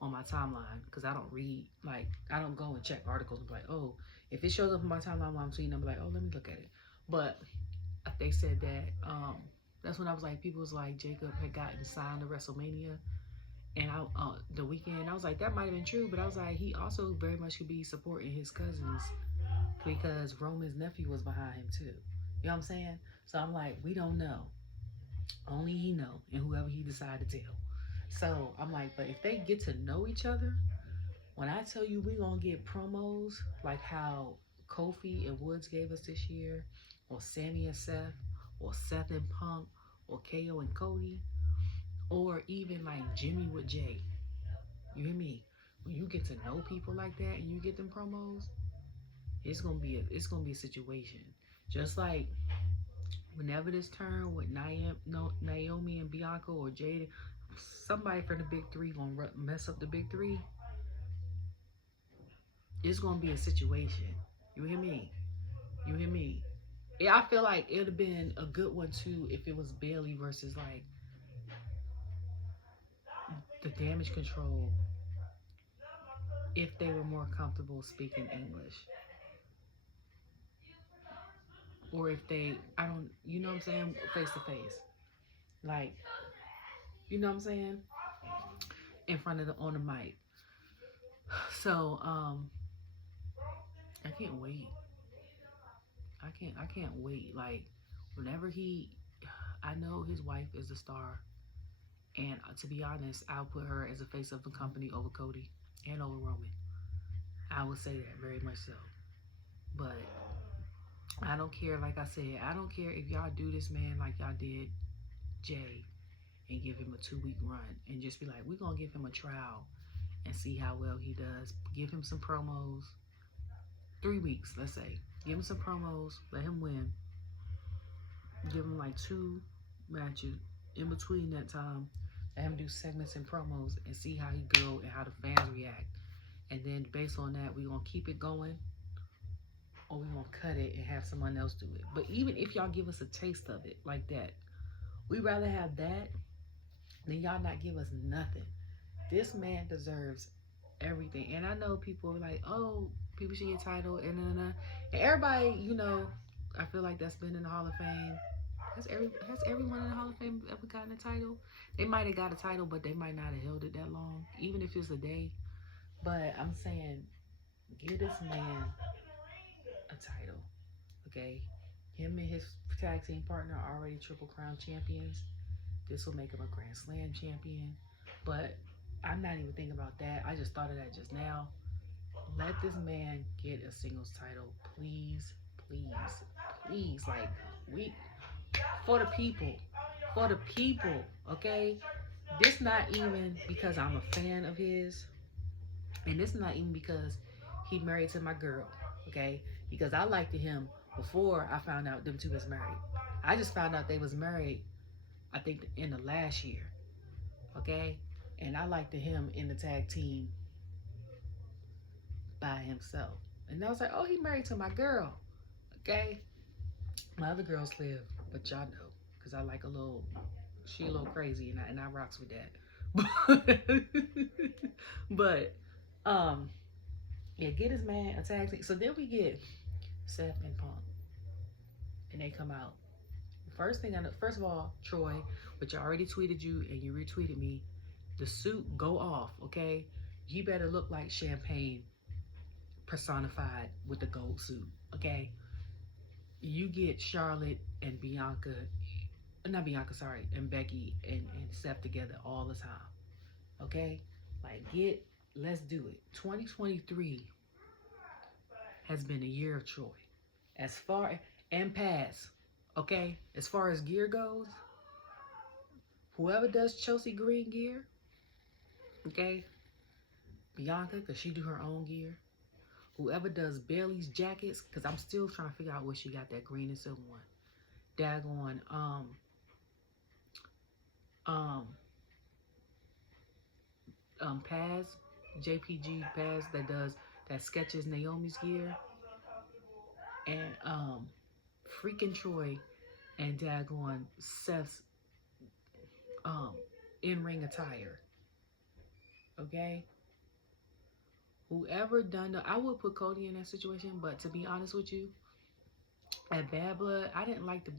on my timeline, because I don't read, like, I don't go and check articles and be like, oh, if it shows up on my timeline while I'm tweeting, I'm like, oh, let me look at it. But they said that, that's when I was like, people was like, Jacob had gotten signed to WrestleMania. And the weekend, I was like, that might have been true, but I was like, he also very much could be supporting his cousins because Roman's nephew was behind him too. You know what I'm saying? So I'm like, we don't know. Only he know, and whoever he decide to tell. So I'm like, but if they get to know each other, when I tell you we gonna get promos like how Kofi and Woods gave us this year, or Sammy and Seth, or Seth and Punk, or KO and Cody, or even like Jimmy with Jey. You hear me? When you get to know people like that and you get them promos, it's gonna be a situation. Just like whenever this turn with Naomi and Bianca or Jada, somebody from the big three gonna mess up the big three. It's gonna be a situation. You hear me? You hear me? Yeah, I feel like it'd have been a good one too if it was Bailey versus like the Damage Control, if they were more comfortable speaking English. Or if they, I don't, you know what I'm saying, face to face. Like, you know what I'm saying? In front of on the mic. So, I can't wait. I can't wait. Like, whenever I know his wife is a star. And to be honest, I'll put her as a face of the company over Cody and over Roman. I would say that very much so. But I don't care, like I said, I don't care if y'all do this man like y'all did Jey and give him a 2-week run and just be like, we're going to give him a trial and see how well he does. Give him some promos. 3 weeks, let's say. Give him some promos. Let him win. Give him like 2 matches in between that time. Let him do segments and promos and see how he go and how the fans react. And then based on that, we're going to keep it going or we're going to cut it and have someone else do it. But even if y'all give us a taste of it like that, we'd rather have that than y'all not give us nothing. This man deserves everything. And I know people are like, oh, people should get a title and everybody, you know, I feel like that's been in the Hall of Fame. Has everyone in the Hall of Fame ever gotten a title? They might have got a title, but they might not have held it that long, even if it's a day. But I'm saying, give this man a title, okay? Him and his tag team partner are already Triple Crown champions. This will make him a Grand Slam champion. But I'm not even thinking about that. I just thought of that just now. Let this man get a singles title, please, please, please. Like, for the people, okay? This not even because I'm a fan of his, and this is not even because he married to my girl, okay? Because I liked him before I found out them two was married. I just found out they was married, I think, in the last year, okay? And I liked him in the tag team by himself. And I was like, oh, he married to my girl. Okay? My other girls live, but y'all know. Because I like she a little crazy and I rocks with that. But, yeah, get his man a tag team. So then we get Seth and Punk. And they come out. First thing I know, first of all, Troy, which I already tweeted you and you retweeted me, the suit go off, okay? You better look like champagne personified with the gold suit, okay? You get Charlotte and Bianca, not Bianca, sorry, and Becky and Seth together all the time, okay? Like, let's do it. 2023 has been a year of Troy. As far, and past, okay? As far as gear goes, whoever does Chelsea Green gear, okay? Bianca, because she do her own gear. Whoever does Bailey's jackets, because I'm still trying to figure out where she got that green and silver one. Daggone, Paz, JPG Paz that sketches Naomi's gear. And, freaking Troy and daggone Seth's, in-ring attire. Okay? Whoever done I would put Cody in that situation, but to be honest with you, at Bad Blood, I didn't like them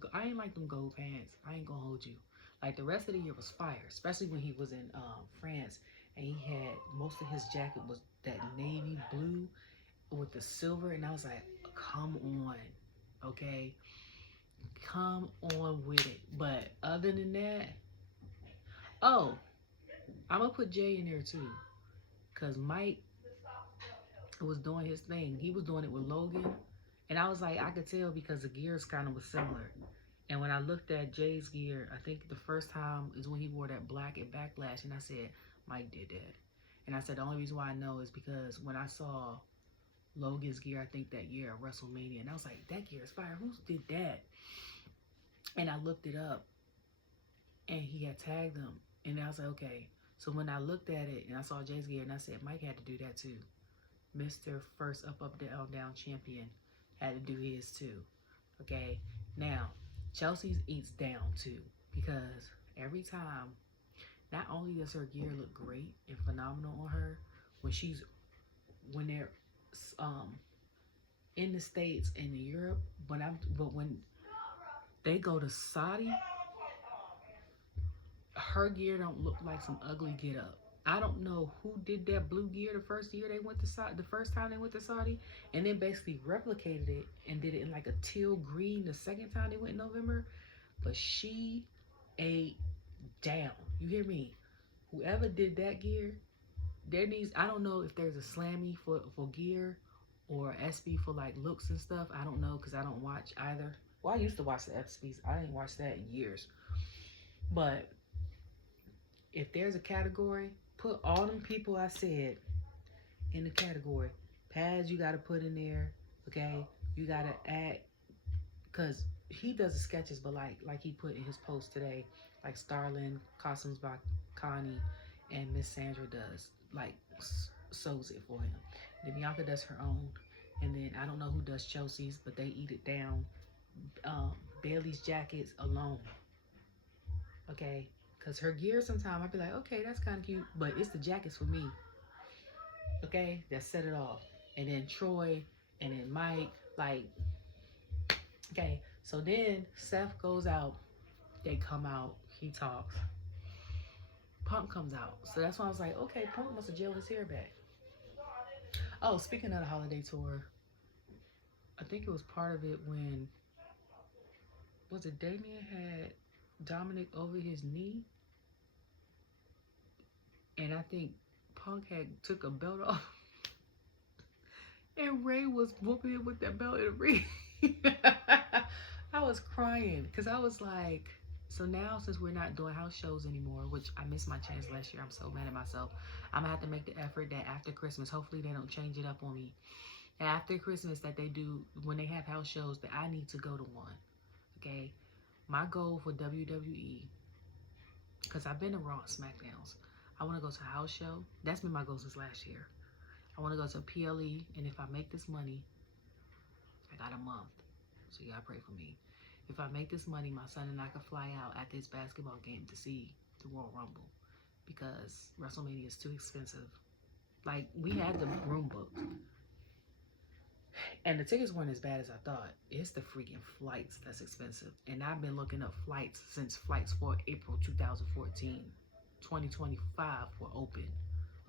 gold pants. I ain't gonna hold you. Like, the rest of the year was fire, especially when he was in France and he had most of his jacket was that navy blue with the silver, and I was like, come on, okay, come on with it. But other than that, oh, I'm gonna put Jey in there too, cause Mike was doing his thing. He was doing it with Logan, and I was like, I could tell because the gears kind of was similar. And when I looked at Jay's gear, I think the first time is when he wore that black at Backlash, and I said, Mike did that. And I said, the only reason why I know is because when I saw Logan's gear, I think that year at WrestleMania, and I was like, that gear is fire. Who did that? And I looked it up, and he had tagged them. And I was like, okay. So when I looked at it, and I saw Jay's gear, and I said, Mike had to do that too. Mr. First Up, Down champion had to do his too. Okay? Now, Chelsea's eats down too, because every time, not only does her gear look great and phenomenal on her, when they're in the States and in Europe, but when they go to Saudi, her gear don't look like some ugly get up. I don't know who did that blue gear the first year they went to Saudi, the first time they went to Saudi, and then basically replicated it and did it in like a teal green the second time they went in November. But she ate down. You hear me? Whoever did that gear, I don't know if there's a Slammy for gear or SB for like looks and stuff. I don't know because I don't watch either. Well, I used to watch the SBs. I didn't watch that in years. But if there's a category, put all them people I said in the category. Pads you got to put in there, okay? You got to add, because he does the sketches, but like he put in his post today, like Starlin, Costumes by Connie, and Miss Sandra does, like, sews it for him. Then Bianca does her own, and then I don't know who does Chelsea's, but they eat it down. Bailey's jackets alone, okay? Because her gear, sometimes I'd be like, okay, that's kind of cute, but it's the jackets for me, okay? That set it off. And then Troy, and then Mike, like, okay. So then Seth goes out, they come out, he talks. Punk comes out. So that's why I was like, okay, Punk must have gelled his hair back. Oh, speaking of the holiday tour, I think it was part of it when, was it Damien had Dominik over his knee? And I think Punk had took a belt off. And Rey was whooping it with that belt in the ring. I was crying because I was like, so now since we're not doing house shows anymore, which I missed my chance last year, I'm so mad at myself. I'm gonna have to make the effort that after Christmas, hopefully they don't change it up on me. After Christmas that they do, when they have house shows, that I need to go to one, okay? My goal for WWE, because I've been to Raw and SmackDowns, I want to go to a house show. That's been my goal since last year. I want to go to PLE, and if I make this money, I got a month. So you gotta pray for me. If I make this money, my son and I can fly out at this basketball game to see the Royal Rumble, because WrestleMania is too expensive. Like, we had the room booked, and the tickets weren't as bad as I thought. It's the freaking flights that's expensive. And I've been looking up flights since flights for April 2014. 2025 were open.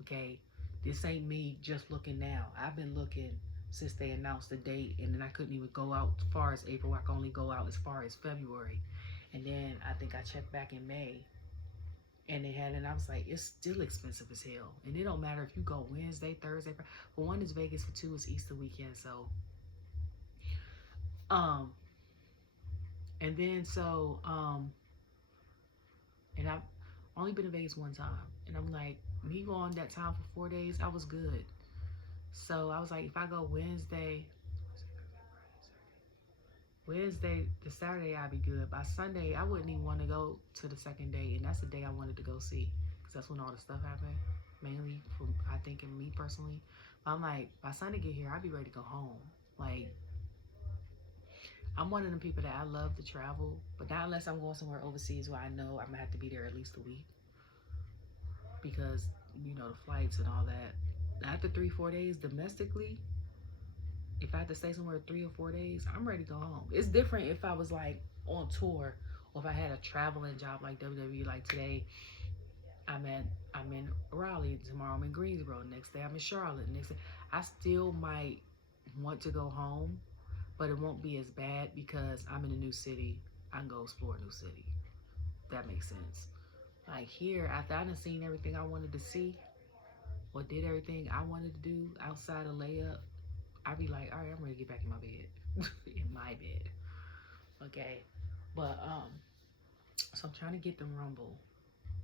Okay? This ain't me just looking now. I've been looking since they announced the date, and then I couldn't even go out as far as April. I can only go out as far as February. And then I think I checked back in May, and they had it, and I was like, it's still expensive as hell. And it don't matter if you go Wednesday, Thursday. For one, is Vegas. For two, is Easter weekend. So, and then and I've only been to Vegas one time, and I'm like, me going that time for 4 days, I was good. So I was like, if I go Wednesday to Saturday, I'd be good. By Sunday, I wouldn't even want to go to the second day, and that's the day I wanted to go see, because that's when all the stuff happened, mainly for, I think, in me personally. But I'm like, by Sunday get here, I'd be ready to go home. Like, I'm one of them people that I love to travel, but not unless I'm going somewhere overseas where I know I'm gonna have to be there at least a week, because, you know, the flights and all that. After 3-4 days domestically, if I had to stay somewhere 3 or 4 days, I'm ready to go home. It's different if I was like on tour, or if I had a traveling job like WWE. Like today, I'm in Raleigh. Tomorrow I'm in Greensboro. Next day I'm in Charlotte. Next day I still might want to go home, but it won't be as bad because I'm in a new city. I can go explore a new city. That makes sense. Like here, after I done seen everything I wanted to see, or did everything I wanted to do outside of layup, I'd be like, all right, I'm ready to get back in my bed. In my bed. Okay. But, so I'm trying to get the Rumble.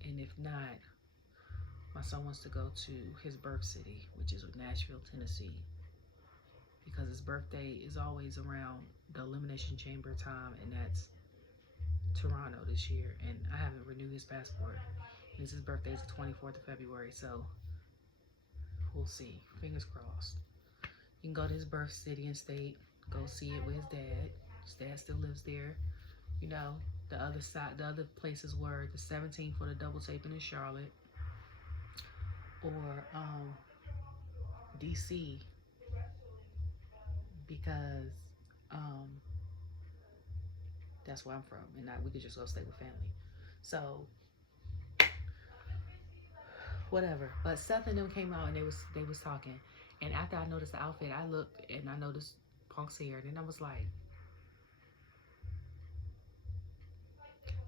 And if not, my son wants to go to his birth city, which is Nashville, Tennessee, because his birthday is always around the Elimination Chamber time, and that's Toronto this year. And I haven't renewed his passport. His birthday is the 24th of February, so we'll see. Fingers crossed. You can go to his birth city and state, go see it with his dad. His dad still lives there. You know, the other places were the 17th for the double taping in Charlotte, or DC, because that's where I'm from, and we could just go stay with family. So whatever. But Seth and them came out, and they was talking, and after I noticed the outfit, I looked and I noticed Punk's hair, and then I was like,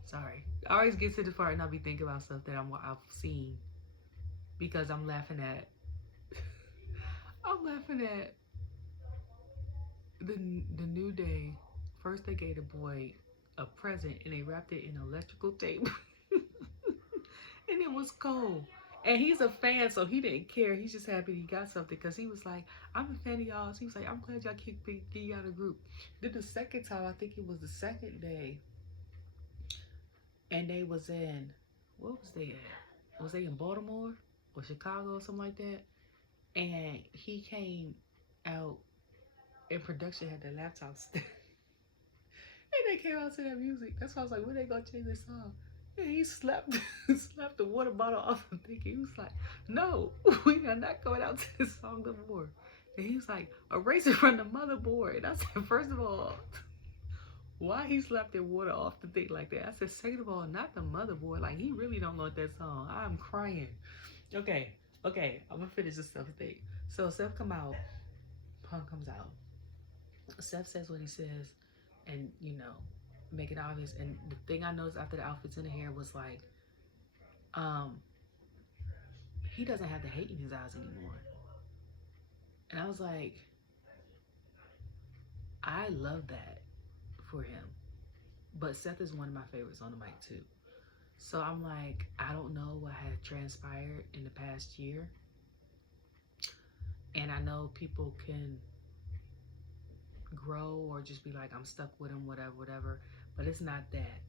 sorry. I always get to the part and I'll be thinking about stuff that I've seen, because I'm laughing at the New Day. First they gave the boy a present and they wrapped it in electrical tape. And it was cold. And he's a fan, so he didn't care. He's just happy he got something, because he was like, I'm a fan of y'all. So he was like, I'm glad y'all kicked me out of the group. Then the second time, I think it was the second day, and they was in, what was they at? Was they in Baltimore or Chicago or something like that? And he came out, and production had their laptops. And they came out to that music. That's why I was like, when they gonna change their song? And he slapped the water bottle off the thing. He was like, no, we are not going out to this song no more. And he was like, erase it from the motherboard. And I said, first of all, why he slapped the water off the thing like that? I said, second of all, not the motherboard. Like, he really don't know that song. I'm crying. Okay, I'm gonna finish this stuff thing. So Seth come out, Punk comes out. Seth says what he says, and, you know, make it obvious. And the thing I noticed after the outfits and the hair was like, he doesn't have the hate in his eyes anymore. And I was like, I love that for him. But Seth is one of my favorites on the mic too. So I'm like, I don't know what had transpired in the past year. And I know people can grow or just be like, I'm stuck with him, whatever. But it's not that.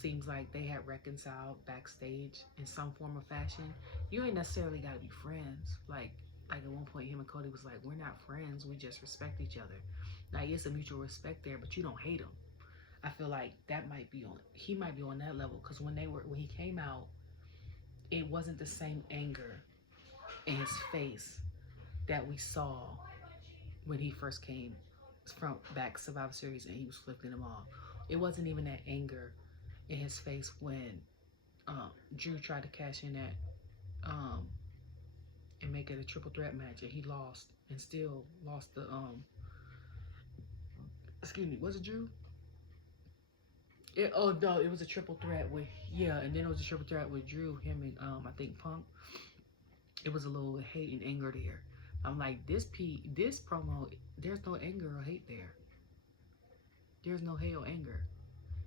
Seems like they had reconciled backstage in some form or fashion. You ain't necessarily got to be friends. Like at one point, him and Cody was like, we're not friends. We just respect each other. Now, yes, a mutual respect there, but you don't hate him. I feel like he might be on that level, because when he came out, it wasn't the same anger in his face that we saw when he first came from back Survivor Series and he was flipping them off. It wasn't even that anger in his face when Drew tried to cash in that and make it a triple threat match, and he lost and still lost the excuse me, was it Drew? Oh no, it was a triple threat with, yeah, and then it was a triple threat with Drew, him, and I think Punk. It was a little hate and anger there. I'm like, this promo, there's no anger or hate there. There's no hate or anger.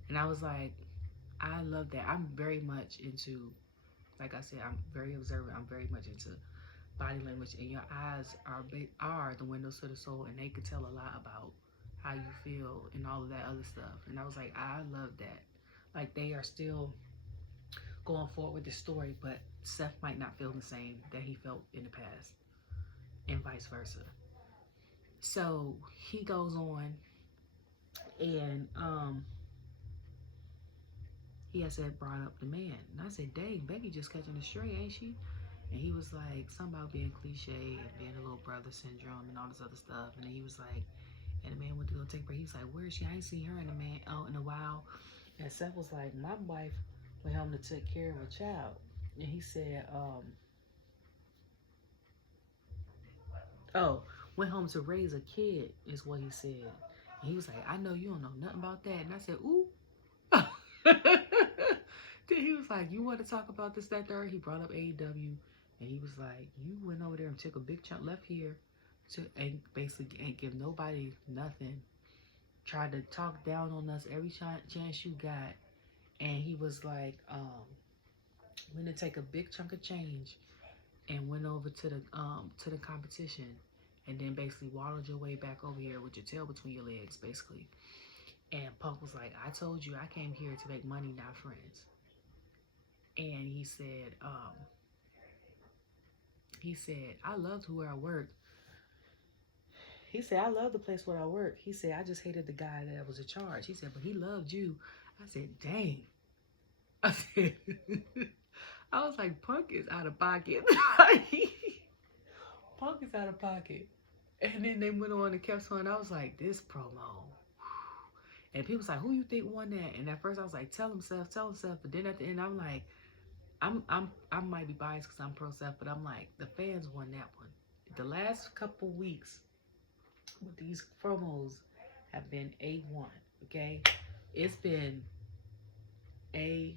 And I was like, I love that. I'm very much into, like I said, I'm very observant. I'm very much into body language, and your eyes are the windows to the soul, and they could tell a lot about how you feel and all of that other stuff. And I was like, I love that. Like, they are still going forward with the story, but Seth might not feel the same that he felt in the past, and vice versa. So he goes on, and he had said, brought up the man, and I said, dang, Becky just catching the stray, ain't she? And he was like, something about being cliche and being a little brother syndrome and all this other stuff. And then he was like, and the man went to go take her. He was like, where is she? I ain't seen her in a while. And Seth was like, my wife went home to take care of a child. And he said, went home to raise a kid, is what he said. And he was like, I know you don't know nothing about that. And I said, ooh. Then he was like, you want to talk about this, that, third? He brought up AEW. And he was like, you went over there and took a big chunk, left here, and basically ain't give nobody nothing. Tried to talk down on us every chance you got. And he was like, went to take a big chunk of change and went over to the competition, and then basically waddled your way back over here with your tail between your legs, basically. And Punk was like, I told you I came here to make money, not friends. And he said, I loved where I worked. He said, I love the place where I work. He said, I just hated the guy that was in charge. He said, but he loved you. I said, dang. I said, I was like, Punk is out of pocket. Punk is out of pocket. And then they went on and kept on. I was like, this promo. And people was like, who you think won that? And at first I was like, tell him, Seth. But then at the end, I'm like, I might be biased because I'm pro Seth, but I'm like, the fans won that one. The last couple weeks with these promos have been A1, okay? It's been A1.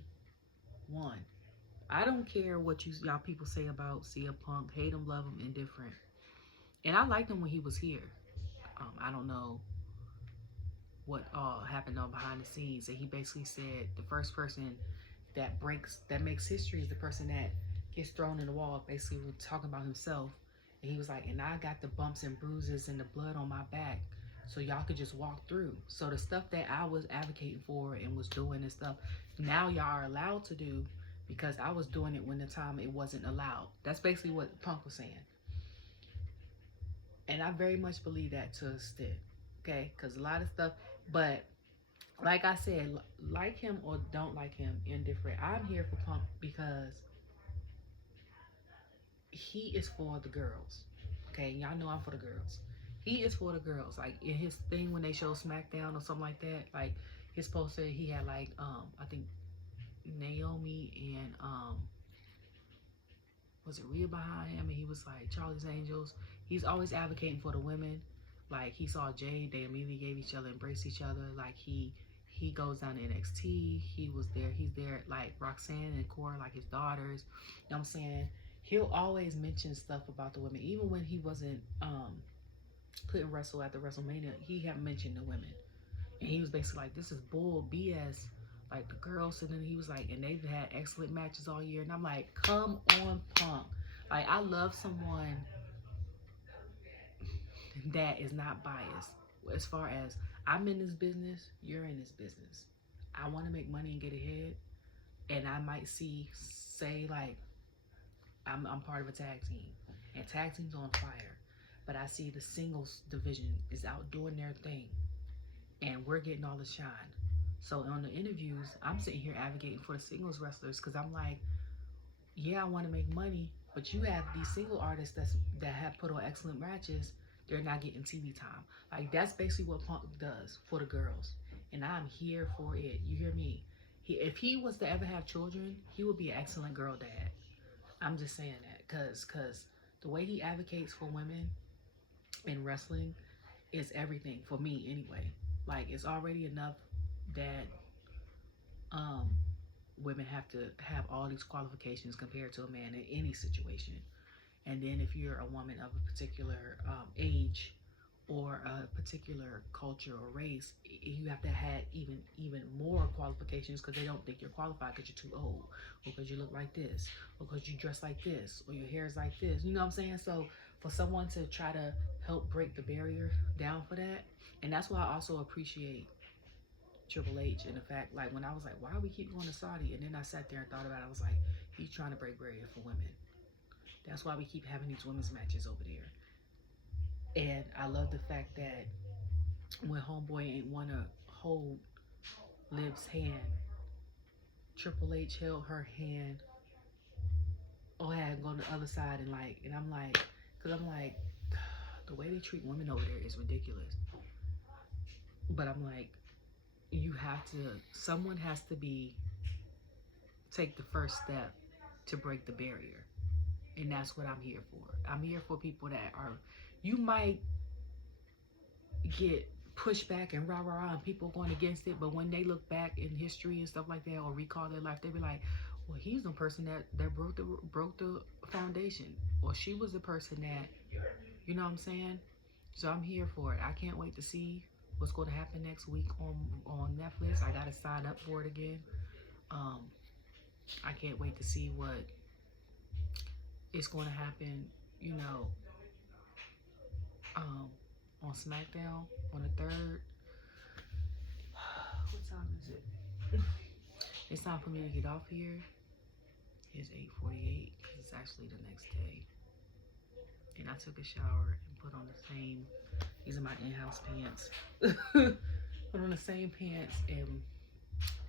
I don't care what y'all people say about CM Punk. Hate him, love him, indifferent. And I liked him when he was here. I don't know what happened on behind the scenes. And he basically said the first person that makes history is the person that gets thrown in the wall, basically talking about himself. And he was like, and I got the bumps and bruises and the blood on my back, so y'all could just walk through. So the stuff that I was advocating for and was doing and stuff, now y'all are allowed to do, because I was doing it when the time it wasn't allowed. That's basically what Punk was saying. And I very much believe that to a extent, okay? Because a lot of stuff, but like I said, like him or don't like him, indifferent. I'm here for Punk because he is for the girls. Okay, y'all know I'm for the girls. He is for the girls. Like in his thing when they show SmackDown or something like that, like his poster, he had like I think Naomi and was it Rhea behind him, and he was like Charlie's Angels. He's always advocating for the women. Like he saw Jay, they immediately gave each other, embraced each other. Like he goes down to NXT. He was there. He's there like Roxanne and Cora, like his daughters. You know what I'm saying? He'll always mention stuff about the women, even when he wasn't couldn't wrestle at the WrestleMania. He had mentioned the women, and he was basically like, "This is bull BS." Like the girls, and then he was like, and they've had excellent matches all year, and I'm like, come on, Punk. Like I love someone that is not biased. As far as I'm in this business, you're in this business. I want to make money and get ahead, and I might say like I'm part of a tag team, and tag team's on fire. But I see the singles division is out doing their thing, and we're getting all the shine. So on the interviews, I'm sitting here advocating for the singles wrestlers because I'm like, yeah, I want to make money, but you have these single artists that have put on excellent matches. They're not getting TV time. Like that's basically what Punk does for the girls, and I'm here for it. You hear me? If he was to ever have children, he would be an excellent girl dad. I'm just saying that because the way he advocates for women in wrestling is everything for me anyway. Like it's already enough that um women have to have all these qualifications compared to a man in any situation. And then if you're a woman of a particular age or a particular culture or race, you have to have even more qualifications because they don't think you're qualified because you're too old, or because you look like this, or because you dress like this, or your hair is like this. You know what I'm saying? So for someone to try to help break the barrier down for that, and that's why I also appreciate Triple H and the fact, like when I was like, why do we keep going to Saudi? And then I sat there and thought about it. I was like, he's trying to break barrier for women. That's why we keep having these women's matches over there. And I love the fact that when Homeboy ain't want to hold Liv's hand, Triple H held her hand or had gone to the other side and I'm like, because I'm like, the way they treat women over there is ridiculous. But I'm like, someone has to take the first step to break the barrier. And that's what I'm here for. I'm here for people that you might get pushback and rah and people going against it, but when they look back in history and stuff like that or recall their life, they be like, well, he's the person that broke the foundation, or she was the person that, you know what I'm saying? So I'm here for it. I can't wait to see what's going to happen next week on Netflix. I gotta sign up for it again. I can't wait to see what is going to happen, you know, on SmackDown on the 3rd. What time is it? It's time for me to get off here. It's 8:48 because it's actually the next day. And I took a shower and put on the same, these are my in-house pants. Put on the same pants, and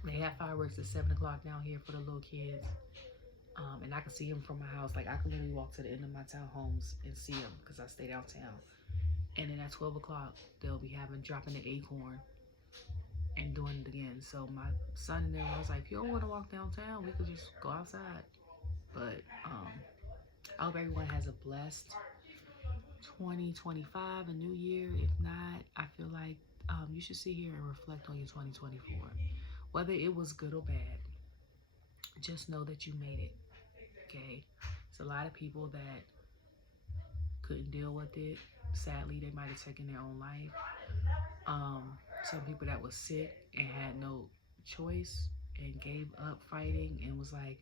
they have fireworks at 7 o'clock down here for the little kids. And I can see them from my house. Like I can literally walk to the end of my townhomes and see them because I stay downtown. And then at 12 o'clock, they'll be dropping the acorn and doing it again. So my son and them, I was like, if you don't want to walk downtown, we could just go outside. But I hope everyone has a blessed 2025, a new year. If not, I feel like you should sit here and reflect on your 2024. Whether it was good or bad, just know that you made it, okay? It's a lot of people that couldn't deal with it. Sadly, they might have taken their own life. Some people that was sick and had no choice and gave up fighting and was like,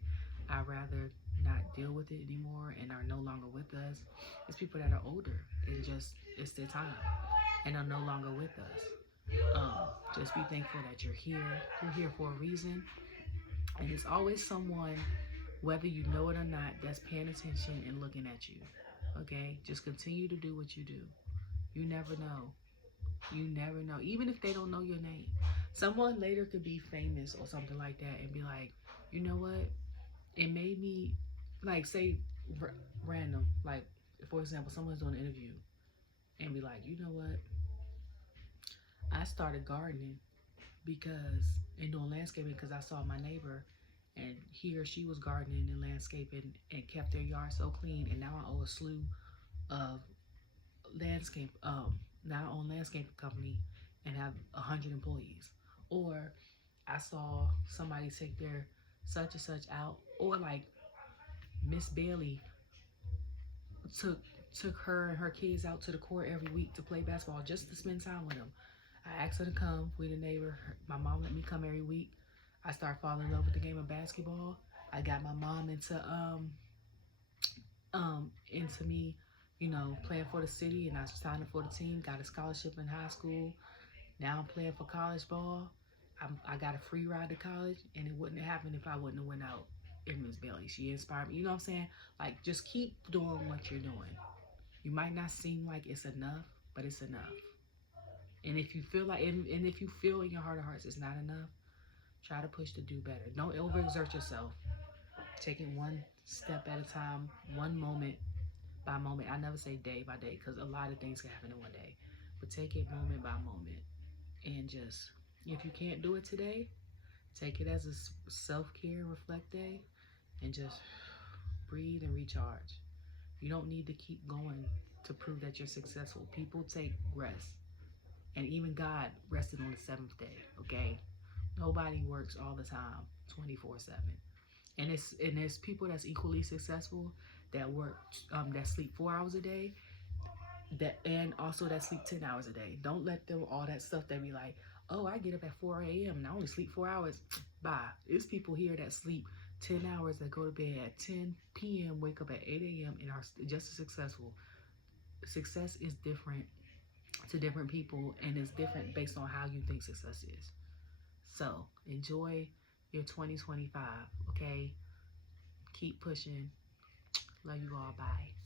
I'd rather not deal with it anymore and are no longer with us. It's people that are older and just, it's their time and are no longer with us. Just be thankful that you're here. You're here for a reason. And there's always someone, whether you know it or not, that's paying attention and looking at you. Okay? Just continue to do what you do. You never know. You never know. Even if they don't know your name. Someone later could be famous or something like that and be like, you know what? It made me, like, say, random. Like, for example, someone's doing an interview and be like, you know what? I started gardening and doing landscaping because I saw my neighbor and he or she was gardening and landscaping and kept their yard so clean, and now I owe a slew of now I own a landscaping company and have 100 employees. Or I saw somebody take their such and such out, or like Miss Bailey took her and her kids out to the court every week to play basketball just to spend time with them. I asked her to come. We the neighbor. My mom let me come every week. I started falling in love with the game of basketball. I got my mom into me, you know, playing for the city, and I signed up for the team. Got a scholarship in high school. Now I'm playing for college ball. I got a free ride to college, and it wouldn't have happened if I wouldn't have went out in Miss Bailey. She inspired me. You know what I'm saying? Like, just keep doing what you're doing. You might not seem like it's enough, but it's enough. And if you feel like, and if you feel in your heart of hearts it's not enough, try to push to do better. Don't overexert yourself. Take it one step at a time, one moment by moment. I never say day by day because a lot of things can happen in one day. But take it moment by moment. And just, if you can't do it today, take it as a self-care, reflect day, and just breathe and recharge. You don't need to keep going to prove that you're successful. People take rest. And even God rested on the seventh day, okay? Nobody works all the time, 24/7. And there's people that's equally successful that work, that sleep 4 hours a day, and also that sleep 10 hours a day. Don't let them, all that stuff that be like, oh, I get up at 4 a.m. and I only sleep 4 hours. Bye. There's people here that sleep 10 hours, that go to bed at 10 p.m., wake up at 8 a.m. and are just as successful. Success is different to different people, and it's different based on how you think success is. So enjoy your 2025, okay? Keep pushing. Love you all. Bye.